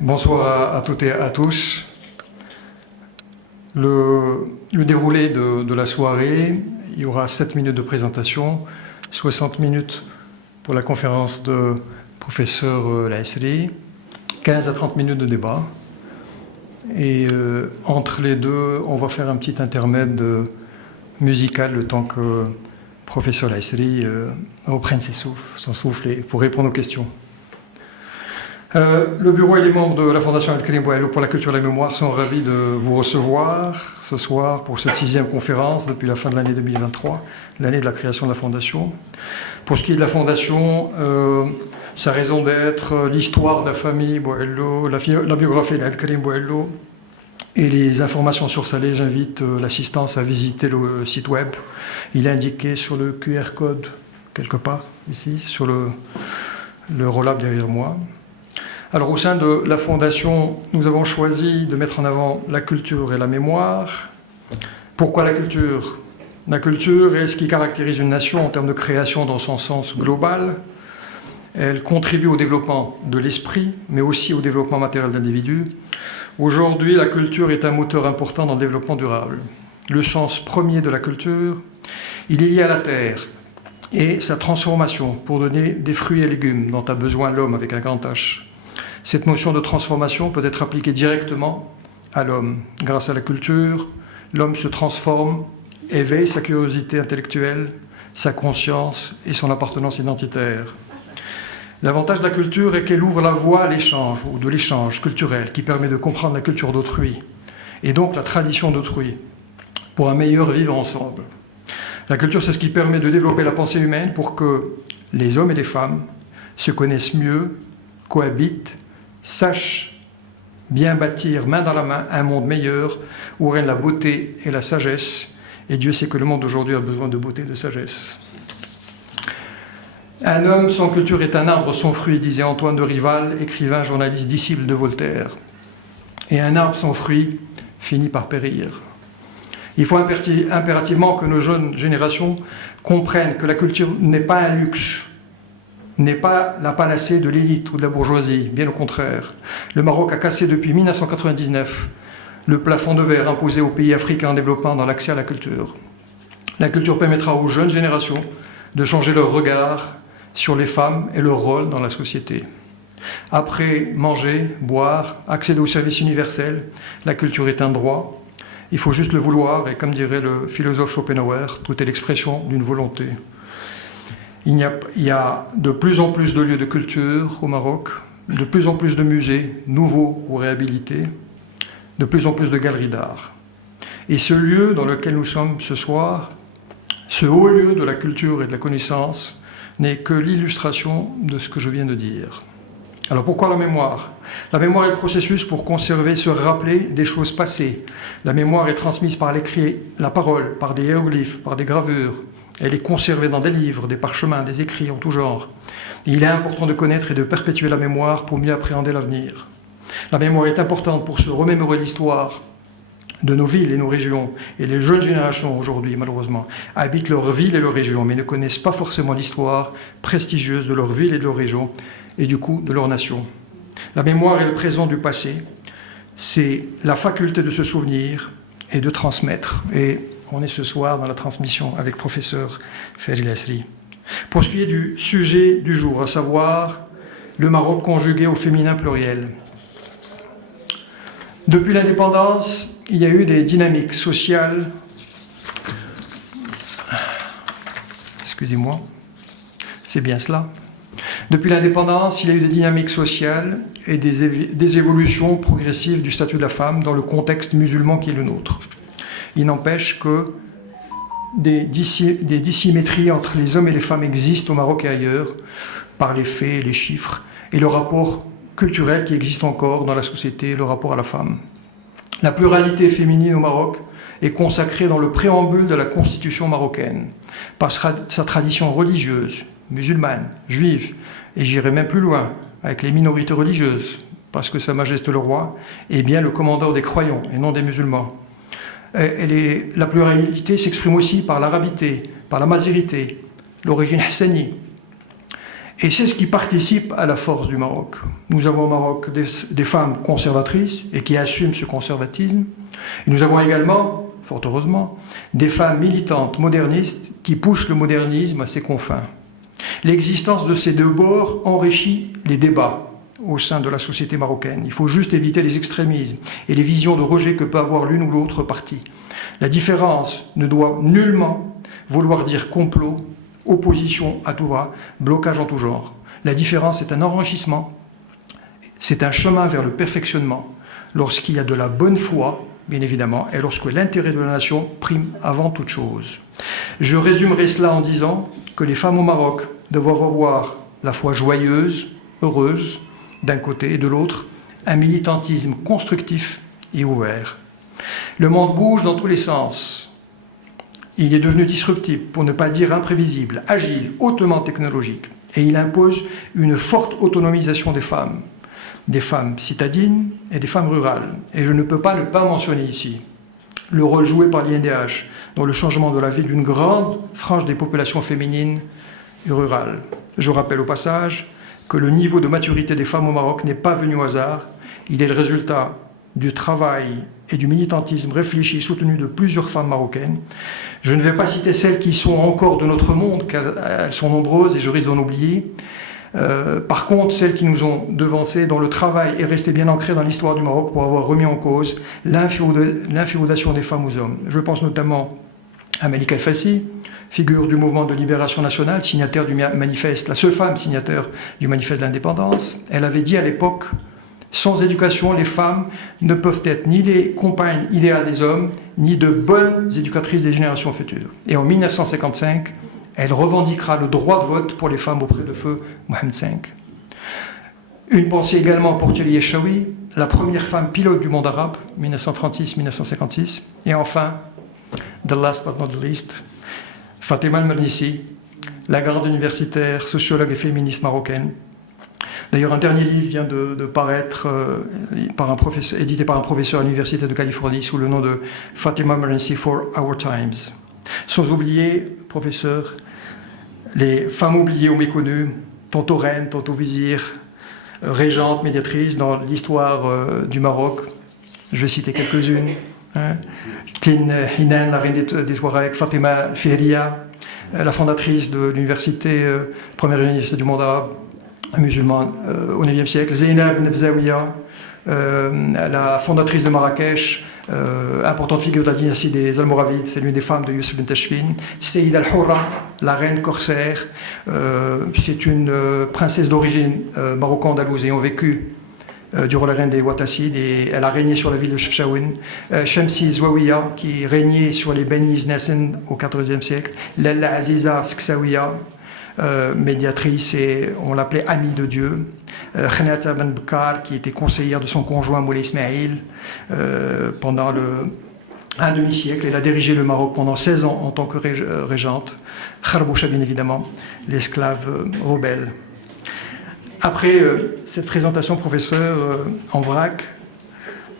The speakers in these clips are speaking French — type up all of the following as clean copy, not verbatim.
Bonsoir à toutes et à tous. Le déroulé de la soirée, il y aura 7 minutes de présentation, 60 minutes pour la conférence de professeur Laïsri, 15 à 30 minutes de débat. Et entre les deux, on va faire un petit intermède musical le temps que professeur Laïsri reprenne son souffle pour répondre aux questions. Le bureau et les membres de la Fondation Al-Karim Bouaïlou pour la culture et la mémoire sont ravis de vous recevoir ce soir pour cette 6e conférence depuis la fin de l'année 2023, l'année de la création de la Fondation. Pour ce qui est de la Fondation, sa raison d'être, l'histoire de la famille Bouaïlou, la biographie d'Al-Karim Bouaïlou et les informations sur ça, j'invite l'assistance à visiter le site web. Il est indiqué sur le QR code quelque part ici, sur le roll-up derrière moi. Alors, au sein de la Fondation, nous avons choisi de mettre en avant la culture et la mémoire. Pourquoi la culture? La culture est ce qui caractérise une nation en termes de création dans son sens global. Elle contribue au développement de l'esprit, mais aussi au développement matériel d'individus. Aujourd'hui, la culture est un moteur important dans le développement durable. Le sens premier de la culture, il est lié à la terre et sa transformation pour donner des fruits et légumes dont a besoin l'homme avec un grand H. Cette notion de transformation peut être appliquée directement à l'homme. Grâce à la culture, l'homme se transforme, éveille sa curiosité intellectuelle, sa conscience et son appartenance identitaire. L'avantage de la culture est qu'elle ouvre la voie à l'échange, ou de l'échange culturel, qui permet de comprendre la culture d'autrui, et donc la tradition d'autrui, pour un meilleur vivre ensemble. La culture, c'est ce qui permet de développer la pensée humaine pour que les hommes et les femmes se connaissent mieux, cohabitent, sachent bien bâtir main dans la main un monde meilleur où règne la beauté et la sagesse. Et Dieu sait que le monde d'aujourd'hui a besoin de beauté et de sagesse. Un homme sans culture est un arbre sans fruit, disait Antoine de Rival, écrivain, journaliste, disciple de Voltaire. Et un arbre sans fruit finit par périr. Il faut impérativement que nos jeunes générations comprennent que la culture n'est pas un luxe, n'est pas la panacée de l'élite ou de la bourgeoisie, bien au contraire. Le Maroc a cassé depuis 1999 le plafond de verre imposé aux pays africains en développement dans l'accès à la culture. La culture permettra aux jeunes générations de changer leur regard sur les femmes et leur rôle dans la société. Après manger, boire, accéder aux services universels, la culture est un droit. Il faut juste le vouloir et comme dirait le philosophe Schopenhauer, tout est l'expression d'une volonté. Il y a de plus en plus de lieux de culture au Maroc, de plus en plus de musées nouveaux ou réhabilités, de plus en plus de galeries d'art. Et ce lieu dans lequel nous sommes ce soir, ce haut lieu de la culture et de la connaissance, n'est que l'illustration de ce que je viens de dire. Alors pourquoi la mémoire? La mémoire est le processus pour conserver, se rappeler des choses passées. La mémoire est transmise par l'écrit, la parole, par des hiéroglyphes, par des gravures. Elle est conservée dans des livres, des parchemins, des écrits en tout genre. Et il est important de connaître et de perpétuer la mémoire pour mieux appréhender l'avenir. La mémoire est importante pour se remémorer l'histoire de nos villes et nos régions. Et les jeunes générations aujourd'hui, malheureusement, habitent leurs villes et leurs régions, mais ne connaissent pas forcément l'histoire prestigieuse de leur ville et de leur région, et du coup de leur nation. La mémoire est le présent du passé. C'est la faculté de se souvenir et de transmettre. Et on est ce soir dans la transmission avec professeur Ferry Laïsri. Pour ce qui est du sujet du jour, à savoir le Maroc conjugué au féminin pluriel. Depuis l'indépendance, il y a eu des dynamiques sociales. Excusez-moi, c'est bien cela. Depuis l'indépendance, il y a eu des dynamiques sociales et des évolutions progressives du statut de la femme dans le contexte musulman qui est le nôtre. Il n'empêche que des dissymétries entre les hommes et les femmes existent au Maroc et ailleurs, par les faits, les chiffres, et le rapport culturel qui existe encore dans la société, le rapport à la femme. La pluralité féminine au Maroc est consacrée dans le préambule de la Constitution marocaine, par sa tradition religieuse, musulmane, juive, et j'irai même plus loin, avec les minorités religieuses, parce que Sa Majesté le Roi est bien le commandeur des croyants et non des musulmans. La pluralité s'exprime aussi par l'arabité, par la mazirité, l'origine hassani. Et c'est ce qui participe à la force du Maroc. Nous avons au Maroc des femmes conservatrices et qui assument ce conservatisme. Et nous avons également, fort heureusement, des femmes militantes modernistes qui poussent le modernisme à ses confins. L'existence de ces deux bords enrichit les débats au sein de la société marocaine. Il faut juste éviter les extrémismes et les visions de rejet que peut avoir l'une ou l'autre partie. La différence ne doit nullement vouloir dire complot, opposition à tout va, blocage en tout genre. La différence est un enrichissement, c'est un chemin vers le perfectionnement, lorsqu'il y a de la bonne foi, bien évidemment, et lorsque l'intérêt de la nation prime avant toute chose. Je résumerai cela en disant que les femmes au Maroc doivent avoir la foi joyeuse, heureuse, d'un côté, et de l'autre, un militantisme constructif et ouvert. Le monde bouge dans tous les sens. Il est devenu disruptif, pour ne pas dire imprévisible, agile, hautement technologique. Et il impose une forte autonomisation des femmes citadines et des femmes rurales. Et je ne peux pas ne pas mentionner ici le rôle joué par l'INDH dans le changement de la vie d'une grande frange des populations féminines et rurales. Je rappelle au passage que le niveau de maturité des femmes au Maroc n'est pas venu au hasard. Il est le résultat du travail et du militantisme réfléchi, soutenu de plusieurs femmes marocaines. Je ne vais pas citer celles qui sont encore de notre monde, car elles sont nombreuses et je risque d'en oublier. Par contre, celles qui nous ont devancées, dont le travail est resté bien ancré dans l'histoire du Maroc pour avoir remis en cause l'inféodation des femmes aux hommes. Je pense notamment à Malika El Fassi, figure du mouvement de libération nationale, signataire du manifeste, la seule femme signataire du manifeste de l'indépendance. Elle avait dit à l'époque: sans éducation, les femmes ne peuvent être ni les compagnes idéales des hommes, ni de bonnes éducatrices des générations futures. Et en 1955, elle revendiquera le droit de vote pour les femmes auprès de feu Mohamed V. Une pensée également pour Thierry Echaoui, la première femme pilote du monde arabe, 1936-1956. Et enfin, the last but not the least, Fatima El-Mernissi, la grande universitaire, sociologue et féministe marocaine. D'ailleurs, un dernier livre vient de paraître, édité par un professeur à l'Université de Californie sous le nom de Fatima El-Mernissi for Our Times. Sans oublier, professeur, les femmes oubliées ou méconnues, tantôt reines, tantôt vizirs, régentes, médiatrices dans l'histoire du Maroc. Je vais citer quelques-unes. Tin Hinan, la reine des Touaregs, Fatima Fihriya, la fondatrice de l'université, première université du monde arabe, musulmane au IXe siècle, Zeynab Nefzaouia, la fondatrice de Marrakech, importante figure de la dynastie des Almoravides, c'est l'une des femmes de Youssef Ben Tachfin. Seyid Al-Hourra, la reine corsaire, c'est une princesse d'origine maroco-andalouse ayant vécu durant la reine des Ouattassides, et elle a régné sur la ville de Chefchaouen. Shamsi Zouaouia, qui régnait sur les Beni Nassen au XIVe siècle. Lalla Aziza Sksaouia, médiatrice, et on l'appelait amie de Dieu. Khenata Ben Bkar, qui était conseillère de son conjoint Moulay Ismail pendant un demi-siècle. Elle a dirigé le Maroc pendant 16 ans en tant que régente. Kharboucha, bien évidemment, l'esclave rebelle. Après cette présentation, professeur, en vrac,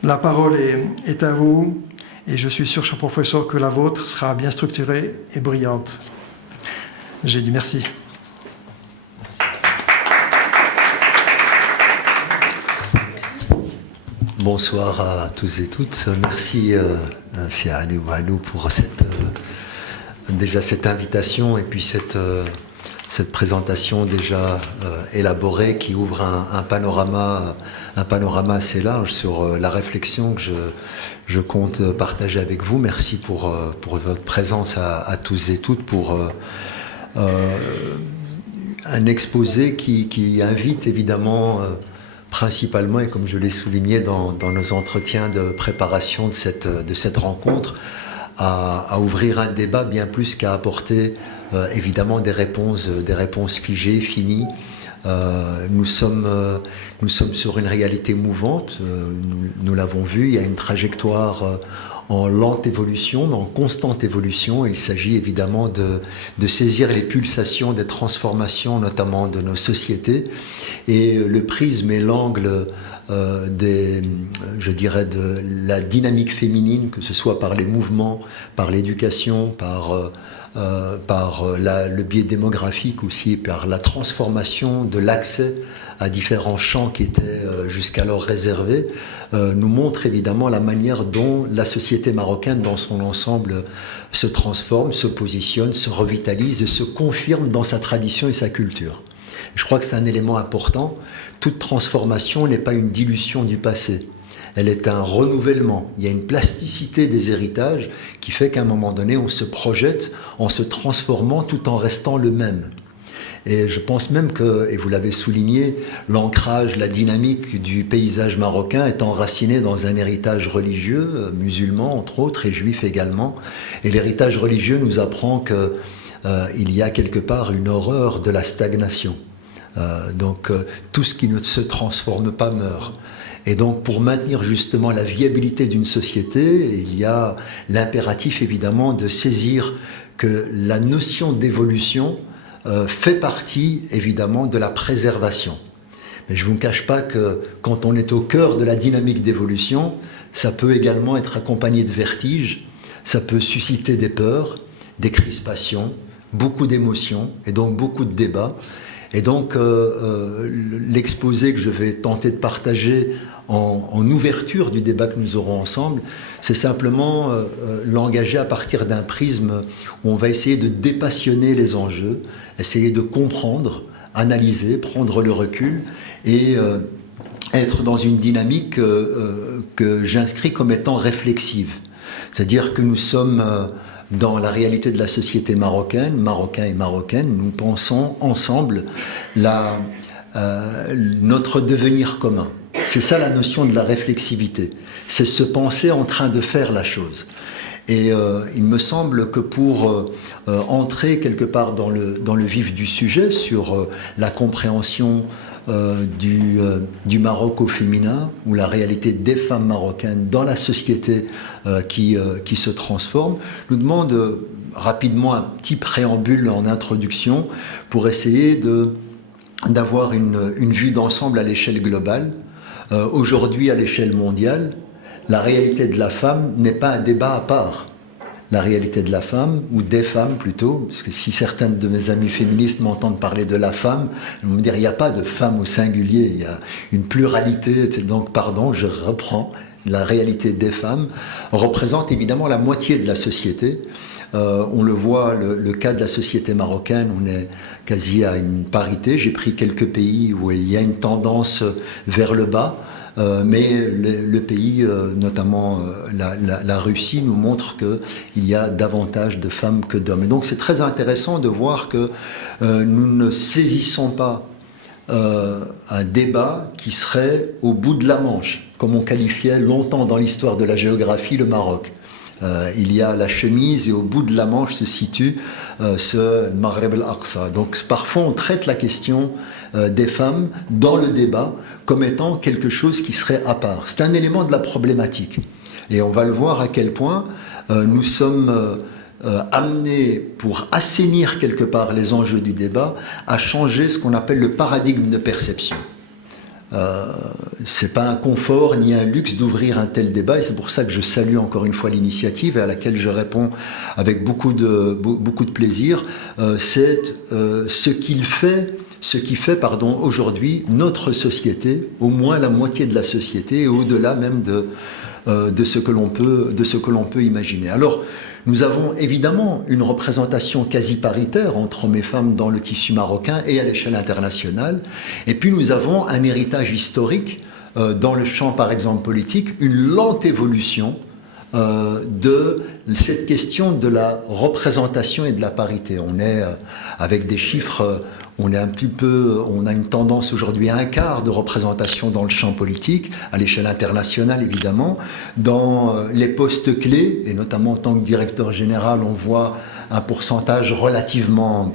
la parole est à vous, et je suis sûr, cher professeur, que la vôtre sera bien structurée et brillante. J'ai dit merci. Bonsoir à tous et toutes. Merci, Cheikh Ali Walou, pour déjà cette invitation et puis cette présentation déjà élaborée qui ouvre un panorama assez large sur la réflexion que je compte partager avec vous. Merci pour votre présence à tous et toutes, pour un exposé qui invite évidemment principalement, et comme je l'ai souligné dans nos entretiens de préparation de cette rencontre, à ouvrir un débat bien plus qu'à apporter évidemment des réponses figées, finies. Nous sommes sur une réalité mouvante, nous l'avons vu, il y a une trajectoire en lente évolution, mais en constante évolution. Il s'agit évidemment de saisir les pulsations des transformations, notamment de nos sociétés, et le prisme et l'angle je dirais, de la dynamique féminine, que ce soit par les mouvements, par l'éducation, par par le biais démographique aussi, par la transformation de l'accès à différents champs qui étaient jusqu'alors réservés, nous montre évidemment la manière dont la société marocaine dans son ensemble se transforme, se positionne, se revitalise et se confirme dans sa tradition et sa culture. Je crois que c'est un élément important. Toute transformation n'est pas une dilution du passé. Elle est un renouvellement. Il y a une plasticité des héritages qui fait qu'à un moment donné, on se projette en se transformant tout en restant le même. Et je pense même que, et vous l'avez souligné, l'ancrage, la dynamique du paysage marocain est enraciné dans un héritage religieux, musulman entre autres, et juif également. Et l'héritage religieux nous apprend qu'il y a quelque part une horreur de la stagnation. Donc tout ce qui ne se transforme pas meurt. Et donc pour maintenir justement la viabilité d'une société, il y a l'impératif évidemment de saisir que la notion d'évolution fait partie évidemment de la préservation. Mais je ne vous cache pas que quand on est au cœur de la dynamique d'évolution, ça peut également être accompagné de vertiges, ça peut susciter des peurs, des crispations, beaucoup d'émotions et donc beaucoup de débats. Et donc l'exposé que je vais tenter de partager en ouverture du débat que nous aurons ensemble, c'est simplement l'engager à partir d'un prisme où on va essayer de dépassionner les enjeux, essayer de comprendre, analyser, prendre le recul et être dans une dynamique que j'inscris comme étant réflexive. C'est-à-dire que nous sommes dans la réalité de la société marocaine, Marocains et Marocaines, nous pensons ensemble notre devenir commun. C'est ça la notion de la réflexivité. C'est se penser en train de faire la chose. Et il me semble que pour entrer quelque part dans le vif du sujet, sur la compréhension du Maroc au féminin, ou la réalité des femmes marocaines dans la société qui se transforme, nous demande rapidement un petit préambule en introduction pour essayer d'avoir une vue d'ensemble à l'échelle globale. Aujourd'hui, à l'échelle mondiale, la réalité de la femme n'est pas un débat à part. La réalité de la femme, ou des femmes plutôt, parce que si certains de mes amis féministes m'entendent parler de la femme, ils vont me dire il n'y a pas de femme au singulier, il y a une pluralité, donc pardon, je reprends. La réalité des femmes représente évidemment la moitié de la société. On le voit, le cas de la société marocaine, on est quasi à une parité. J'ai pris quelques pays où il y a une tendance vers le bas, mais le pays, notamment la Russie, nous montre qu'il y a davantage de femmes que d'hommes. Et donc c'est très intéressant de voir que nous ne saisissons pas un débat qui serait au bout de la Manche, comme on qualifiait longtemps dans l'histoire de la géographie le Maroc. Il y a la chemise et au bout de la Manche se situe ce Maghreb al-Aqsa. Donc parfois on traite la question des femmes dans le débat comme étant quelque chose qui serait à part. C'est un élément de la problématique. Et on va le voir à quel point nous sommes amenés, pour assainir quelque part les enjeux du débat, à changer ce qu'on appelle le paradigme de perception. C'est pas un confort ni un luxe d'ouvrir un tel débat et c'est pour ça que je salue encore une fois l'initiative et à laquelle je réponds avec beaucoup de plaisir. C'est ce qui fait aujourd'hui notre société, au moins la moitié de la société et au-delà même de ce que l'on peut imaginer. Alors nous avons évidemment une représentation quasi paritaire entre hommes et femmes dans le tissu marocain et à l'échelle internationale. Et puis nous avons un héritage historique dans le champ, par exemple, politique, une lente évolution de cette question de la représentation et de la parité. On est avec des chiffres, on a une tendance aujourd'hui à un quart de représentation dans le champ politique, à l'échelle internationale évidemment. Dans les postes clés, et notamment en tant que directeur général, on voit un pourcentage relativement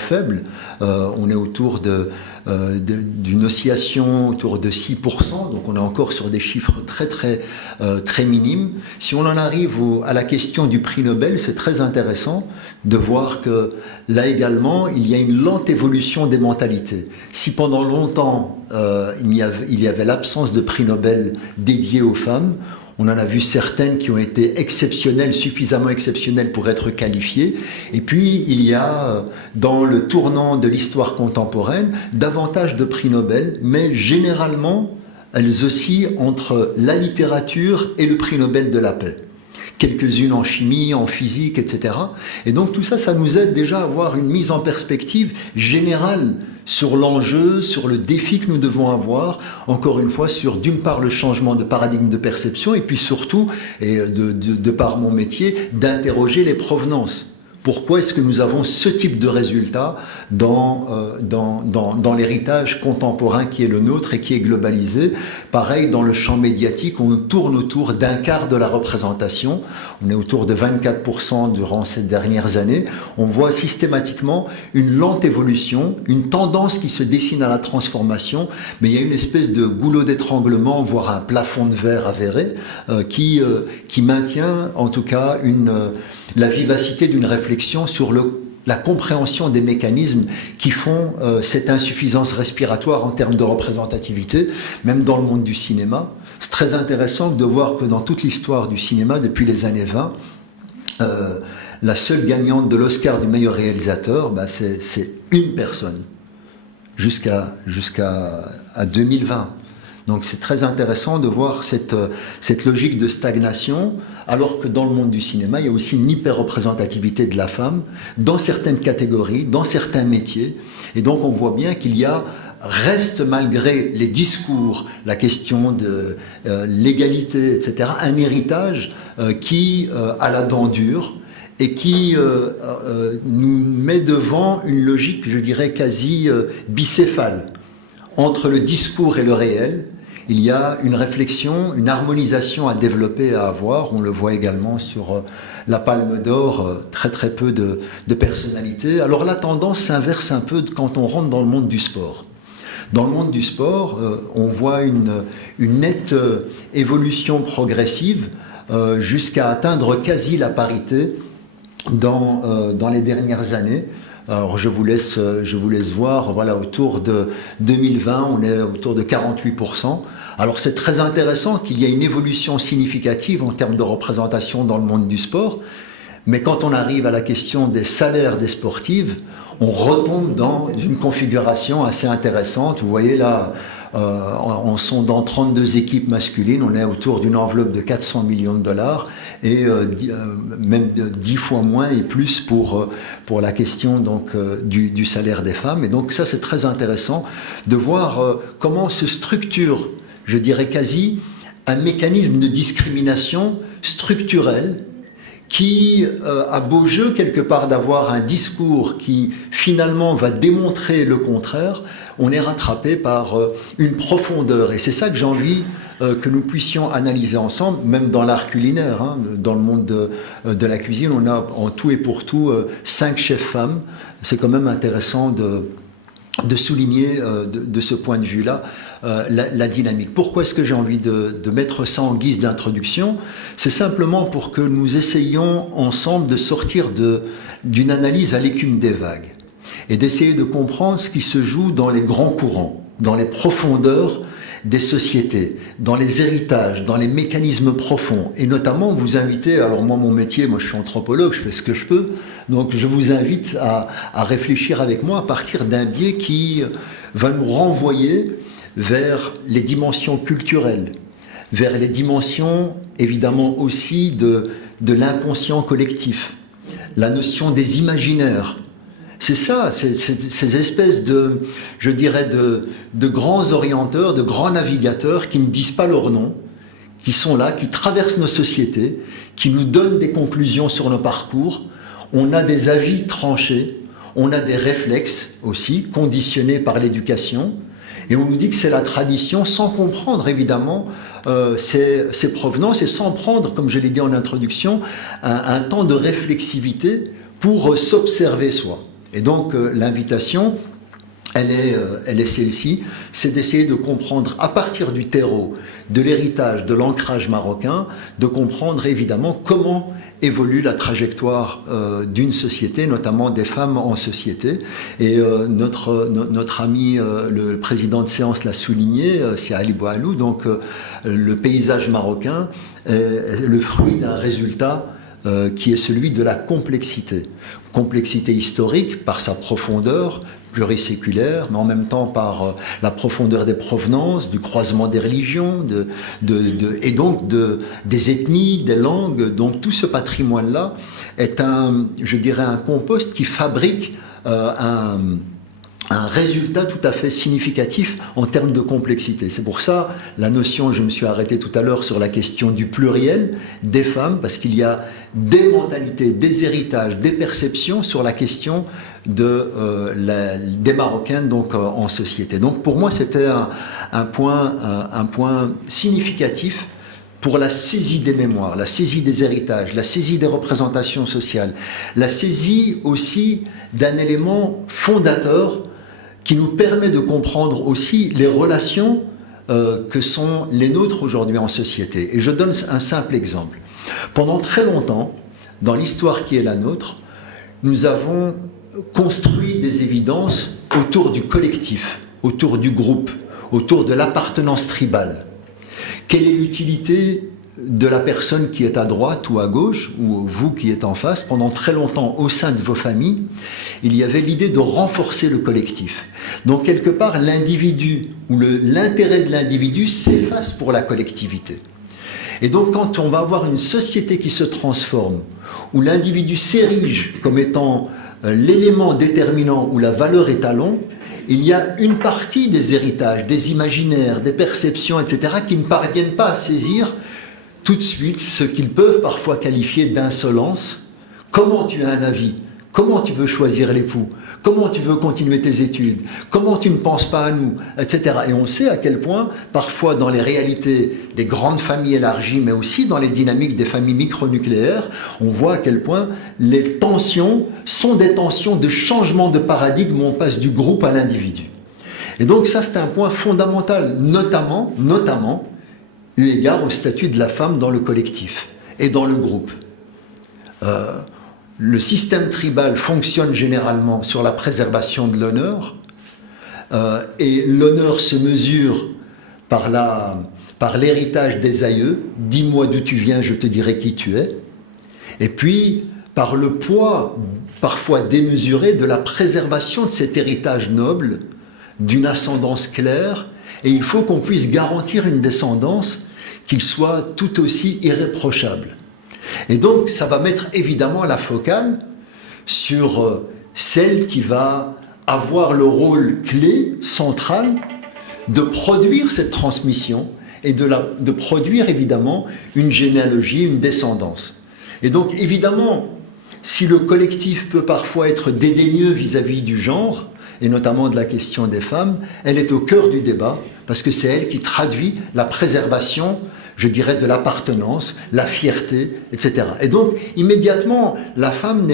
faible. On est autour d'une oscillation autour de 6%, donc on est encore sur des chiffres très minimes. Si on en arrive à la question du prix Nobel, c'est très intéressant de voir que là également, il y a une lente évolution des mentalités. Si pendant longtemps, il y avait l'absence de prix Nobel dédié aux femmes, On en a vu certaines qui ont été exceptionnelles, suffisamment exceptionnelles pour être qualifiées. Et puis, il y a, dans le tournant de l'histoire contemporaine, davantage de prix Nobel, mais généralement, elles oscillent entre la littérature et le prix Nobel de la paix. Quelques-unes en chimie, en physique, etc. Et donc tout ça, ça nous aide déjà à avoir une mise en perspective générale sur l'enjeu, sur le défi que nous devons avoir, encore une fois, sur d'une part le changement de paradigme de perception, et puis surtout, et de par mon métier, d'interroger les provenances. Pourquoi est-ce que nous avons ce type de résultat dans l'héritage contemporain qui est le nôtre et qui est globalisé? Pareil, dans le champ médiatique, on tourne autour d'un quart de la représentation. On est autour de 24% durant ces dernières années. On voit systématiquement une lente évolution, une tendance qui se dessine à la transformation, mais il y a une espèce de goulot d'étranglement, voire un plafond de verre avéré, qui maintient en tout cas la vivacité d'une réflexion sur la compréhension des mécanismes qui font cette insuffisance respiratoire en termes de représentativité, même dans le monde du cinéma. C'est très intéressant de voir que dans toute l'histoire du cinéma, depuis les années 20, la seule gagnante de l'Oscar du meilleur réalisateur, c'est une personne, jusqu'à 2020. Donc c'est très intéressant de voir cette logique de stagnation, alors que dans le monde du cinéma, il y a aussi une hyper-représentativité de la femme dans certaines catégories, dans certains métiers. Et donc on voit bien qu'il reste malgré les discours, la question de l'égalité, etc., un héritage qui a la dent dure et qui nous met devant une logique, je dirais, quasi bicéphale. Entre le discours et le réel, il y a une réflexion, une harmonisation à développer, à avoir. On le voit également sur la Palme d'Or, très très peu de personnalités. Alors la tendance s'inverse un peu quand on rentre dans le monde du sport. Dans le monde du sport, on voit une nette évolution progressive jusqu'à atteindre quasi la parité dans les dernières années. Alors je vous laisse voir, voilà, autour de 2020, on est autour de 48%. Alors c'est très intéressant qu'il y ait une évolution significative en termes de représentation dans le monde du sport, mais quand on arrive à la question des salaires des sportives, on retombe dans une configuration assez intéressante. Vous voyez là, on sont dans 32 équipes masculines, on est autour d'une enveloppe de 400 millions de dollars et même 10 fois moins et plus pour la question donc, du salaire des femmes. Et donc ça c'est très intéressant de voir comment se structure, je dirais quasi, un mécanisme de discrimination structurelle qui a beau jeu quelque part d'avoir un discours qui finalement va démontrer le contraire. On est rattrapé par une profondeur, et c'est ça que j'ai envie que nous puissions analyser ensemble, même dans l'art culinaire, hein, dans le monde de la cuisine. On a en tout et pour tout 5 chefs femmes. C'est quand même intéressant de souligner de ce point de vue-là la dynamique. Pourquoi est-ce que j'ai envie de mettre ça en guise d'introduction? C'est simplement pour que nous essayions ensemble de sortir d'une analyse à l'écume des vagues et d'essayer de comprendre ce qui se joue dans les grands courants, dans les profondeurs des sociétés, dans les héritages, dans les mécanismes profonds. Et notamment, vous invitez, alors moi mon métier, moi je suis anthropologue, je fais ce que je peux, donc je vous invite à réfléchir avec moi à partir d'un biais qui va nous renvoyer vers les dimensions culturelles, vers les dimensions évidemment aussi de l'inconscient collectif, la notion des imaginaires. C'est ça, ces espèces de, je dirais, de grands orienteurs, de grands navigateurs qui ne disent pas leur nom, qui sont là, qui traversent nos sociétés, qui nous donnent des conclusions sur nos parcours. On a des avis tranchés, on a des réflexes aussi, conditionnés par l'éducation, et on nous dit que c'est la tradition, sans comprendre évidemment ses provenances, et sans prendre, comme je l'ai dit en introduction, un temps de réflexivité pour s'observer soi. Et donc l'invitation, elle est celle-ci, c'est d'essayer de comprendre à partir du terreau, de l'héritage, de l'ancrage marocain, de comprendre évidemment comment évolue la trajectoire d'une société, notamment des femmes en société. Et notre ami, le président de séance l'a souligné, c'est Ali Boualou, donc le paysage marocain est le fruit d'un résultat qui est celui de la complexité. Complexité historique par sa profondeur, pluriséculaire, mais en même temps par la profondeur des provenances, du croisement des religions, et donc des ethnies, des langues. Donc tout ce patrimoine-là est je dirais, un compost qui fabrique un résultat tout à fait significatif en termes de complexité. C'est pour ça la notion, je me suis arrêté tout à l'heure sur la question du pluriel des femmes, parce qu'il y a des mentalités, des héritages, des perceptions sur la question des Marocaines donc, en société. Donc pour moi c'était un point significatif pour la saisie des mémoires, la saisie des héritages, la saisie des représentations sociales, la saisie aussi d'un élément fondateur qui nous permet de comprendre aussi les relations que sont les nôtres aujourd'hui en société. Et je donne un simple exemple. Pendant très longtemps, dans l'histoire qui est la nôtre, nous avons construit des évidences autour du collectif, autour du groupe, autour de l'appartenance tribale. Quelle est l'utilité de la personne qui est à droite ou à gauche, ou vous qui êtes en face? Pendant très longtemps, au sein de vos familles, il y avait l'idée de renforcer le collectif. Donc, quelque part, l'individu, ou l'intérêt de l'individu s'efface pour la collectivité. Et donc, quand on va avoir une société qui se transforme, où l'individu s'érige comme étant l'élément déterminant ou la valeur étalon, il y a une partie des héritages, des imaginaires, des perceptions, etc., qui ne parviennent pas à saisir tout de suite ce qu'ils peuvent parfois qualifier d'insolence. Comment tu as un avis? Comment tu veux choisir l'époux? Comment tu veux continuer tes études? Comment tu ne penses pas à nous? Etc. Et on sait à quel point, parfois dans les réalités des grandes familles élargies, mais aussi dans les dynamiques des familles micronucléaires, on voit à quel point les tensions sont des tensions de changement de paradigme où on passe du groupe à l'individu. Et donc ça, c'est un point fondamental, notamment, eu égard au statut de la femme dans le collectif et dans le groupe. Le système tribal fonctionne généralement sur la préservation de l'honneur, et l'honneur se mesure par l'héritage des aïeux. Dis-moi d'où tu viens, je te dirai qui tu es. Et puis, par le poids parfois démesuré de la préservation de cet héritage noble, d'une ascendance claire, et il faut qu'on puisse garantir une descendance qu'il soit tout aussi irréprochable. Et donc, ça va mettre évidemment la focale sur celle qui va avoir le rôle clé, central, de produire cette transmission et de produire évidemment une généalogie, une descendance. Et donc, évidemment, si le collectif peut parfois être dédaigneux vis-à-vis du genre, et notamment de la question des femmes, elle est au cœur du débat, parce que c'est elle qui traduit la préservation, je dirais, de l'appartenance, la fierté, etc. Et donc, immédiatement, la femme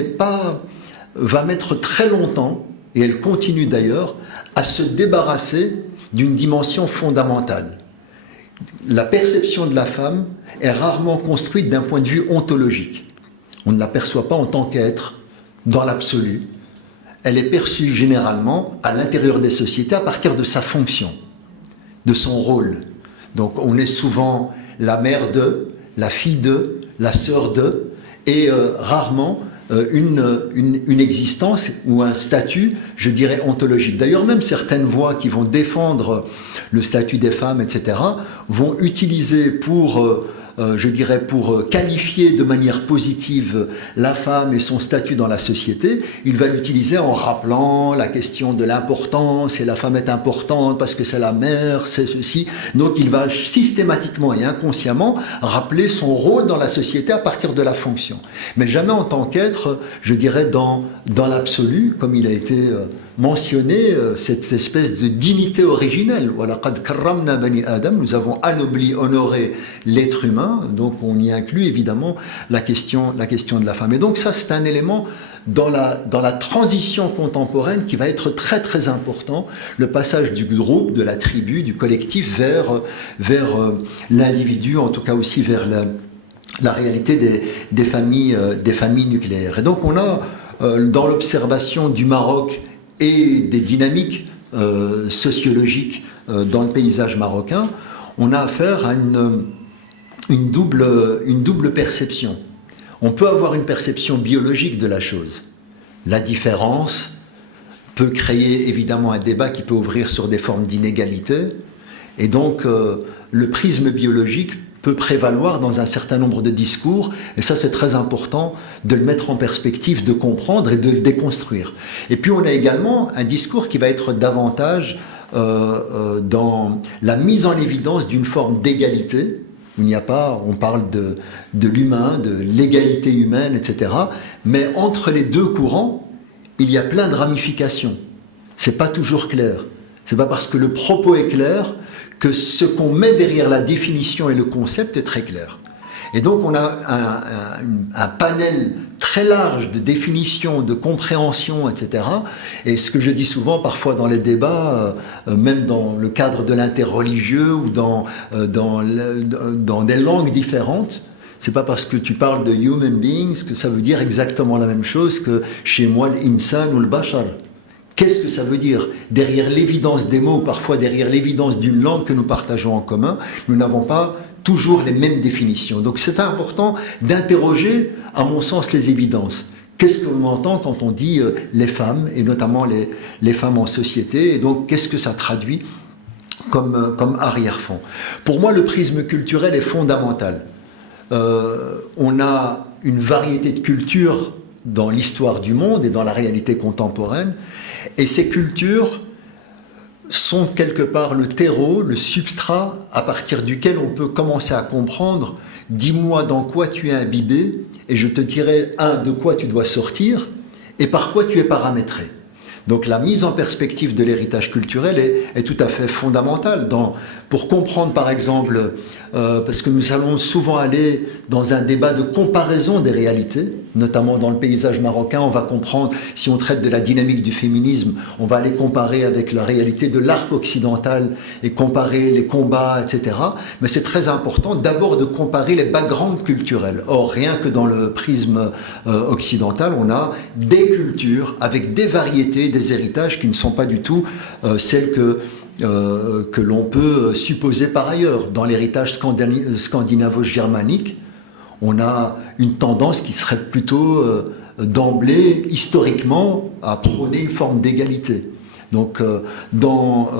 va mettre très longtemps, et elle continue d'ailleurs, à se débarrasser d'une dimension fondamentale. La perception de la femme est rarement construite d'un point de vue ontologique. On ne la perçoit pas en tant qu'être, dans l'absolu. Elle est perçue généralement à l'intérieur des sociétés à partir de sa fonction, de son rôle. Donc on est souvent la mère de, la fille de, la sœur de, et rarement une existence ou un statut, je dirais, ontologique. D'ailleurs, même certaines voix qui vont défendre le statut des femmes, etc., vont utiliser pour qualifier de manière positive la femme et son statut dans la société, il va l'utiliser en rappelant la question de l'importance, et la femme est importante parce que c'est la mère, c'est ceci. Donc il va systématiquement et inconsciemment rappeler son rôle dans la société à partir de la fonction. Mais jamais en tant qu'être, je dirais, dans l'absolu, comme il a été mentionné, cette espèce de dignité originelle. Nous avons anobli, honoré l'être humain, donc on y inclut évidemment la question de la femme. Et donc ça, c'est un élément dans la transition contemporaine qui va être très très important, le passage du groupe, de la tribu, du collectif vers l'individu, en tout cas aussi vers la réalité des familles nucléaires. Et donc on a dans l'observation du Maroc et des dynamiques sociologiques dans le paysage marocain, on a affaire à une double perception. On peut avoir une perception biologique de la chose. La différence peut créer évidemment un débat qui peut ouvrir sur des formes d'inégalité, et donc le prisme biologique peut prévaloir dans un certain nombre de discours, et ça c'est très important de le mettre en perspective, de comprendre et de le déconstruire. Et puis on a également un discours qui va être davantage dans la mise en évidence d'une forme d'égalité. Il n'y a pas, on parle de l'humain, de l'égalité humaine, etc. Mais entre les deux courants, il y a plein de ramifications. C'est pas toujours clair. C'est pas parce que le propos est clair que ce qu'on met derrière la définition et le concept est très clair. Et donc on a un panel très large de définitions, de compréhension, etc. Et ce que je dis souvent parfois dans les débats, même dans le cadre de l'interreligieux ou dans des langues différentes, c'est pas parce que tu parles de human beings que ça veut dire exactement la même chose que chez moi l'insan ou le bashar. Qu'est-ce que ça veut dire? Derrière l'évidence des mots, parfois derrière l'évidence d'une langue que nous partageons en commun, nous n'avons pas toujours les mêmes définitions. Donc c'est important d'interroger, à mon sens, les évidences. Qu'est-ce qu'on entend quand on dit les femmes, et notamment les femmes en société, et donc qu'est-ce que ça traduit comme arrière-fond? Pour moi, le prisme culturel est fondamental. On a une variété de cultures dans l'histoire du monde et dans la réalité contemporaine, et ces cultures sont quelque part le terreau, le substrat à partir duquel on peut commencer à comprendre « dis-moi dans quoi tu es imbibé et je te dirai de quoi tu dois sortir et par quoi tu es paramétré ». Donc la mise en perspective de l'héritage culturel est tout à fait fondamentale pour comprendre par exemple, parce que nous allons souvent aller dans un débat de comparaison des réalités, notamment dans le paysage marocain, on va comprendre, si on traite de la dynamique du féminisme, on va aller comparer avec la réalité de l'arc occidental et comparer les combats, etc. Mais c'est très important d'abord de comparer les backgrounds culturels. Or, rien que dans le prisme occidental, on a des cultures avec des variétés, des héritages qui ne sont pas du tout celles que l'on peut supposer par ailleurs. Dans l'héritage scandinavo-germanique, on a une tendance qui serait plutôt d'emblée, historiquement, à prôner une forme d'égalité. Donc dans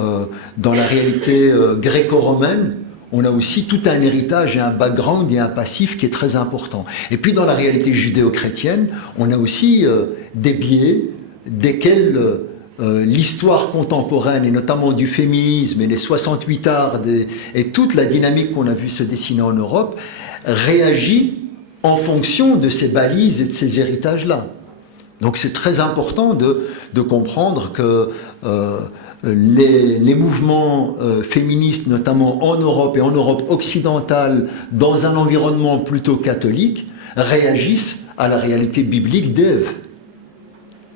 la réalité gréco-romaine, on a aussi tout un héritage et un background et un passif qui est très important. Et puis dans la réalité judéo-chrétienne, on a aussi des biais desquels l'histoire contemporaine, et notamment du féminisme et les 68 arts et toute la dynamique qu'on a vu se dessiner en Europe, réagit en fonction de ces balises et de ces héritages-là. Donc c'est très important de comprendre que les mouvements féministes, notamment en Europe et en Europe occidentale, dans un environnement plutôt catholique, réagissent à la réalité biblique d'Ève.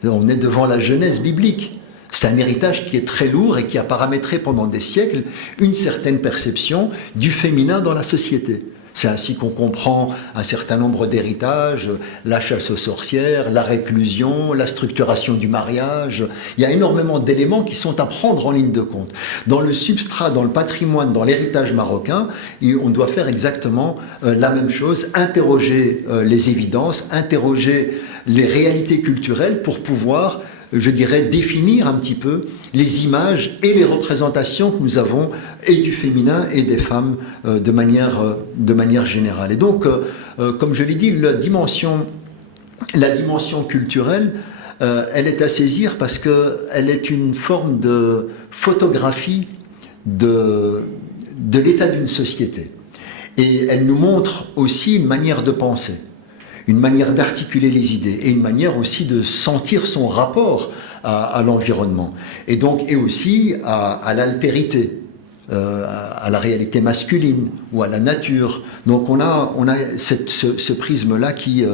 On est devant la Genèse biblique. C'est un héritage qui est très lourd et qui a paramétré pendant des siècles une certaine perception du féminin dans la société. C'est ainsi qu'on comprend un certain nombre d'héritages, la chasse aux sorcières, la réclusion, la structuration du mariage. Il y a énormément d'éléments qui sont à prendre en ligne de compte. Dans le substrat, dans le patrimoine, dans l'héritage marocain, on doit faire exactement la même chose, interroger les évidences, interroger les réalités culturelles pour pouvoir, je dirais, définir un petit peu les images et les représentations que nous avons et du féminin et des femmes de manière générale. Et donc, comme je l'ai dit, la dimension culturelle, elle est à saisir parce qu'elle est une forme de photographie de l'état d'une société. Et elle nous montre aussi une manière de penser, une manière d'articuler les idées et une manière aussi de sentir son rapport à l'environnement et donc et aussi à l'altérité, à la réalité masculine ou à la nature. Donc on a ce prisme-là qui,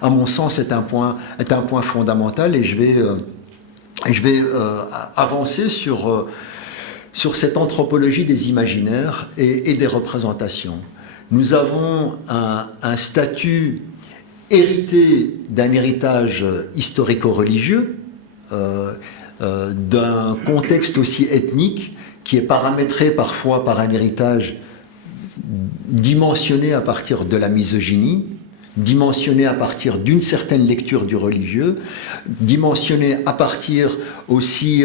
à mon sens, est un point fondamental, et je vais avancer sur cette anthropologie des imaginaires et des représentations. Nous avons un statut hérité d'un héritage historico-religieux, d'un contexte aussi ethnique, qui est paramétré parfois par un héritage dimensionné à partir de la misogynie, dimensionné à partir d'une certaine lecture du religieux, dimensionné à partir aussi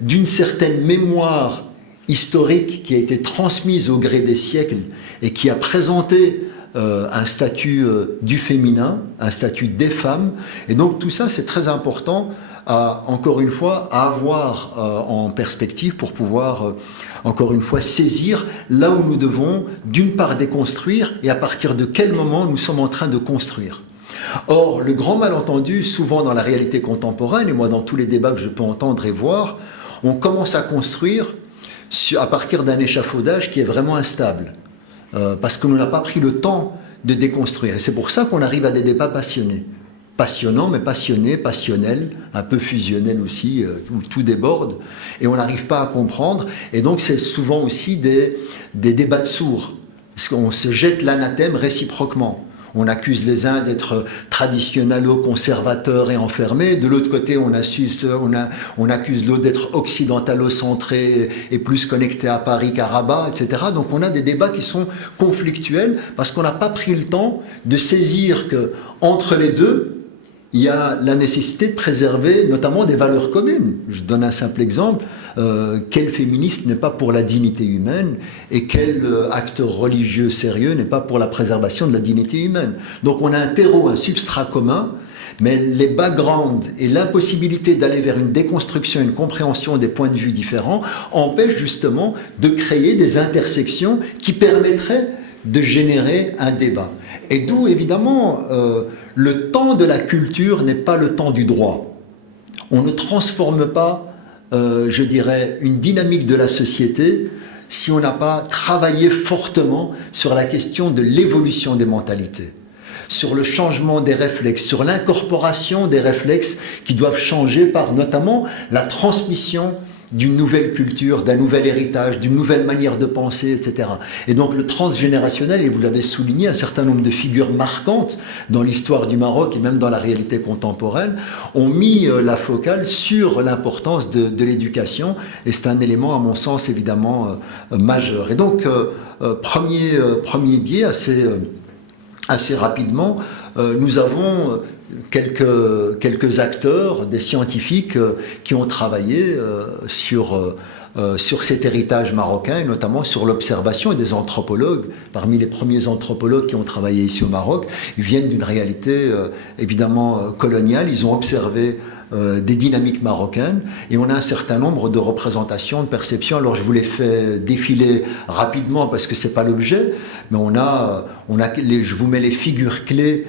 d'une certaine mémoire historique qui a été transmise au gré des siècles et qui a présenté un statut du féminin, un statut des femmes. Et donc tout ça, c'est très important, encore une fois, à avoir en perspective pour pouvoir, encore une fois, saisir là où nous devons, d'une part, déconstruire, et à partir de quel moment nous sommes en train de construire. Or, le grand malentendu, souvent dans la réalité contemporaine, et moi dans tous les débats que je peux entendre et voir, on commence à construire à partir d'un échafaudage qui est vraiment instable, parce que nous n'avons pas pris le temps de déconstruire. Et c'est pour ça qu'on arrive à des débats passionnés. Passionnants, mais passionnés, passionnels, un peu fusionnels aussi, où tout déborde, et on n'arrive pas à comprendre. Et donc c'est souvent aussi des débats de sourds, parce qu'on se jette l'anathème réciproquement. On accuse les uns d'être traditionnalo-conservateurs et enfermés. De l'autre côté, on accuse l'autre d'être occidentalo-centré et plus connecté à Paris qu'à Rabat, etc. Donc on a des débats qui sont conflictuels parce qu'on n'a pas pris le temps de saisir qu'entre les deux, il y a la nécessité de préserver notamment des valeurs communes. Je donne un simple exemple. Quel féministe n'est pas pour la dignité humaine, et quel acteur religieux sérieux n'est pas pour la préservation de la dignité humaine? Donc on a un terreau, un substrat commun, mais les backgrounds et l'impossibilité d'aller vers une déconstruction, une compréhension des points de vue différents empêchent justement de créer des intersections qui permettraient de générer un débat. Et d'où évidemment le temps de la culture n'est pas le temps du droit. On ne transforme pas, je dirais, une dynamique de la société si on n'a pas travaillé fortement sur la question de l'évolution des mentalités, sur le changement des réflexes, sur l'incorporation des réflexes qui doivent changer par notamment la transmission d'une nouvelle culture, d'un nouvel héritage, d'une nouvelle manière de penser, etc. Et donc le transgénérationnel, et vous l'avez souligné, un certain nombre de figures marquantes dans l'histoire du Maroc et même dans la réalité contemporaine, ont mis la focale sur l'importance de l'éducation, et c'est un élément, à mon sens, évidemment majeur. Et donc, premier biais, assez rapidement, nous avons quelques acteurs, des scientifiques qui ont travaillé sur cet héritage marocain, et notamment sur l'observation, et des anthropologues. Parmi les premiers anthropologues qui ont travaillé ici au Maroc, ils viennent d'une réalité évidemment coloniale. Ils ont observé des dynamiques marocaines, et on a un certain nombre de représentations, de perceptions. Alors je vous les fais défiler rapidement parce que c'est pas l'objet, mais je vous mets les figures clés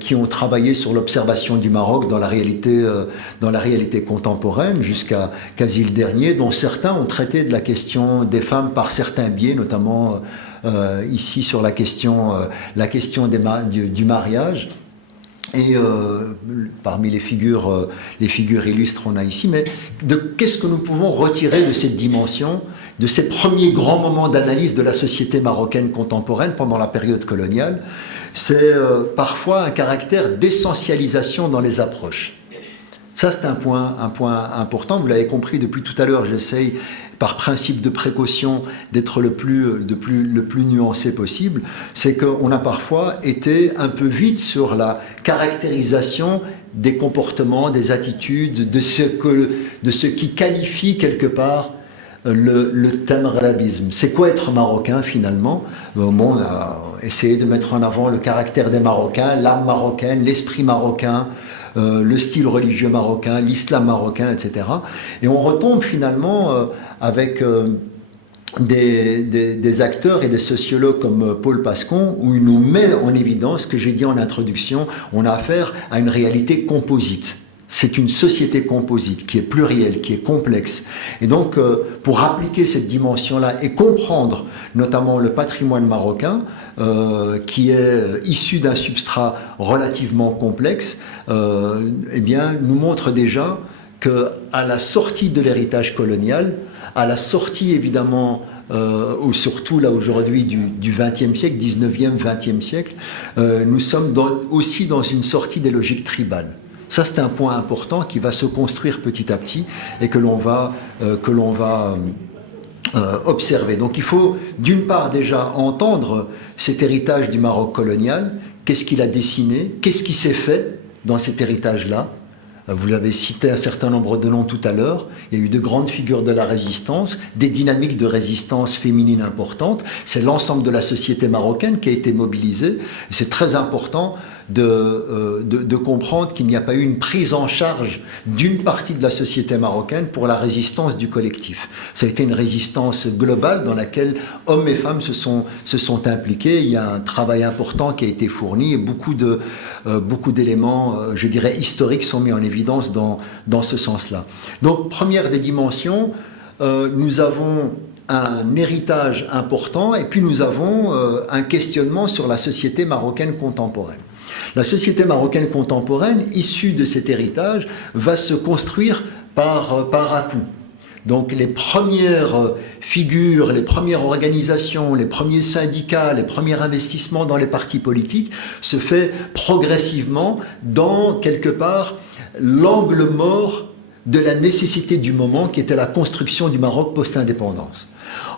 qui ont travaillé sur l'observation du Maroc dans la réalité contemporaine jusqu'à quasi le dernier, dont certains ont traité de la question des femmes par certains biais, notamment ici sur la question du mariage. Et parmi les figures illustres on a ici, mais qu'est-ce que nous pouvons retirer de cette dimension, de ces premiers grands moments d'analyse de la société marocaine contemporaine pendant la période coloniale? C'est parfois un caractère d'essentialisation dans les approches. Ça, c'est un point important. Vous l'avez compris depuis tout à l'heure, j'essaye, par principe de précaution, d'être le plus nuancé possible. C'est qu'on a parfois été un peu vite sur la caractérisation des comportements, des attitudes, de ce qui qualifie quelque part le tamarabisme. C'est quoi être marocain finalement? On a essayé de mettre en avant le caractère des Marocains, l'âme marocaine, l'esprit marocain, le style religieux marocain, l'islam marocain, etc. Et on retombe finalement avec des acteurs et des sociologues comme Paul Pascon, où il nous met en évidence ce que j'ai dit en introduction. On a affaire à une réalité composite. c'est une société composite qui est plurielle, qui est complexe. Et donc, pour appliquer cette dimension-là et comprendre notamment le patrimoine marocain, qui est issu d'un substrat relativement complexe, eh bien, nous montre déjà qu'à la sortie de l'héritage colonial, à la sortie évidemment, ou surtout là aujourd'hui du XXe siècle, 19e, 20e siècle, nous sommes aussi dans une sortie des logiques tribales. Ça, c'est un point important qui va se construire petit à petit et que l'on va observer. Donc il faut d'une part déjà entendre cet héritage du Maroc colonial, qu'est-ce qu'il a dessiné, qu'est-ce qui s'est fait dans cet héritage-là. Vous avez cité un certain nombre de noms tout à l'heure. Il y a eu de grandes figures de la résistance, des dynamiques de résistance féminine importantes. C'est l'ensemble de la société marocaine qui a été mobilisée. C'est très important de comprendre qu'il n'y a pas eu une prise en charge d'une partie de la société marocaine pour la résistance du collectif. Ça a été une résistance globale dans laquelle hommes et femmes se sont impliqués. Il y a un travail important qui a été fourni et beaucoup d'éléments, je dirais, historiques sont mis en évidence dans ce sens-là. Donc, première des dimensions, nous avons un héritage important et puis nous avons un questionnement sur la société marocaine contemporaine. La société marocaine contemporaine, issue de cet héritage, va se construire par à-coups. Donc les premières figures, les premières organisations, les premiers syndicats, les premiers investissements dans les partis politiques se fait progressivement dans, quelque part, l'angle mort de la nécessité du moment qui était la construction du Maroc post-indépendance.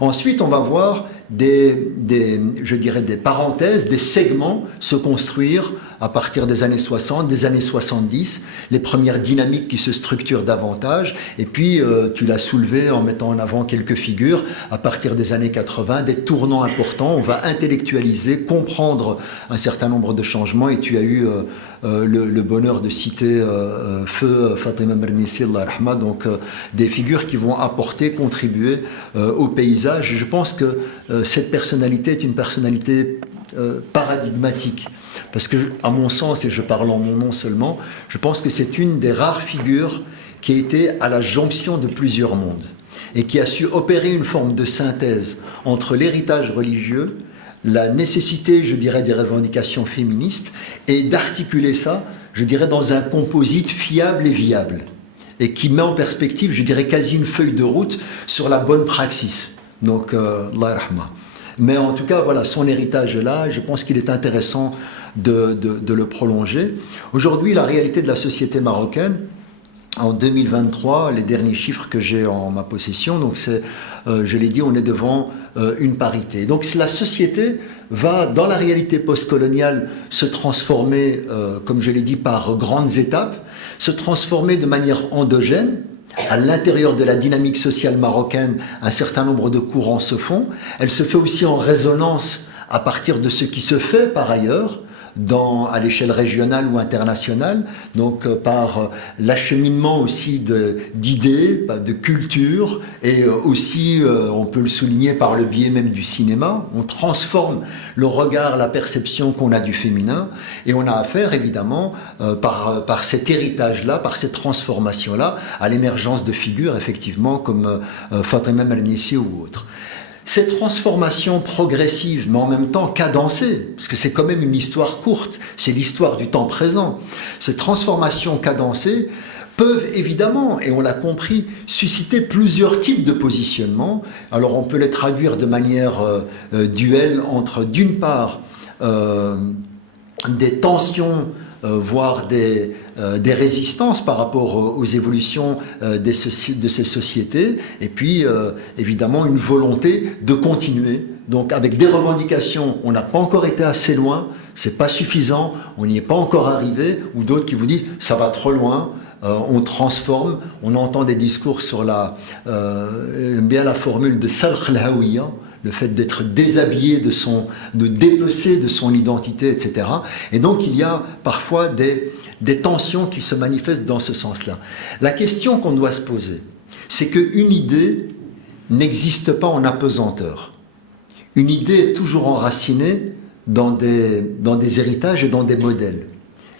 Ensuite, on va voir je dirais des parenthèses, des segments se construire à partir des années 60, des années 70, les premières dynamiques qui se structurent davantage. Et puis, tu l'as soulevé en mettant en avant quelques figures, à partir des années 80, des tournants importants. On va intellectualiser, comprendre un certain nombre de changements. Et tu as eu le bonheur de citer Feu Fatima Mernissi, Allah rahma, donc des figures qui vont apporter, contribuer au paysage. Je pense que cette personnalité est une personnalité paradigmatique. Parce que, à mon sens, et je parle en mon nom seulement, je pense que c'est une des rares figures qui a été à la jonction de plusieurs mondes et qui a su opérer une forme de synthèse entre l'héritage religieux, la nécessité, je dirais, des revendications féministes et d'articuler ça, je dirais, dans un composite fiable et viable et qui met en perspective, je dirais, quasi une feuille de route sur la bonne praxis. Donc, Allah rahma. Mais en tout cas, voilà, son héritage est là. Je pense qu'il est intéressant de le prolonger. Aujourd'hui, la réalité de la société marocaine, en 2023, les derniers chiffres que j'ai en ma possession, donc c'est, je l'ai dit, on est devant une parité. Donc la société va, dans la réalité postcoloniale, se transformer, comme je l'ai dit, par grandes étapes, se transformer de manière endogène. À l'intérieur de la dynamique sociale marocaine, un certain nombre de courants se font. Elle se fait aussi en résonance à partir de ce qui se fait par ailleurs, à l'échelle régionale ou internationale, donc par l'acheminement aussi d'idées, de culture, et aussi, on peut le souligner, par le biais même du cinéma. On transforme le regard, la perception qu'on a du féminin, et on a affaire évidemment, par cet héritage-là, par cette transformation-là, à l'émergence de figures, effectivement, comme Fatima Mernissi ou autres. Cette transformation progressive, mais en même temps cadencée, parce que c'est quand même une histoire courte, c'est l'histoire du temps présent, ces transformations cadencées peuvent évidemment, et on l'a compris, susciter plusieurs types de positionnements. Alors on peut les traduire de manière duelle entre, d'une part, des tensions, voire des résistances par rapport aux évolutions de ces sociétés, et puis évidemment une volonté de continuer. Donc avec des revendications, on n'a pas encore été assez loin, c'est pas suffisant, on n'y est pas encore arrivé, ou d'autres qui vous disent ça va trop loin. On transforme, on entend des discours sur j'aime bien la formule de Salkh al-Hawiya, le fait d'être déshabillé de dépecer de son identité, etc. Et donc il y a parfois des tensions qui se manifestent dans ce sens-là. La question qu'on doit se poser, c'est qu'une idée n'existe pas en apesanteur. Une idée est toujours enracinée dans des héritages et dans des modèles.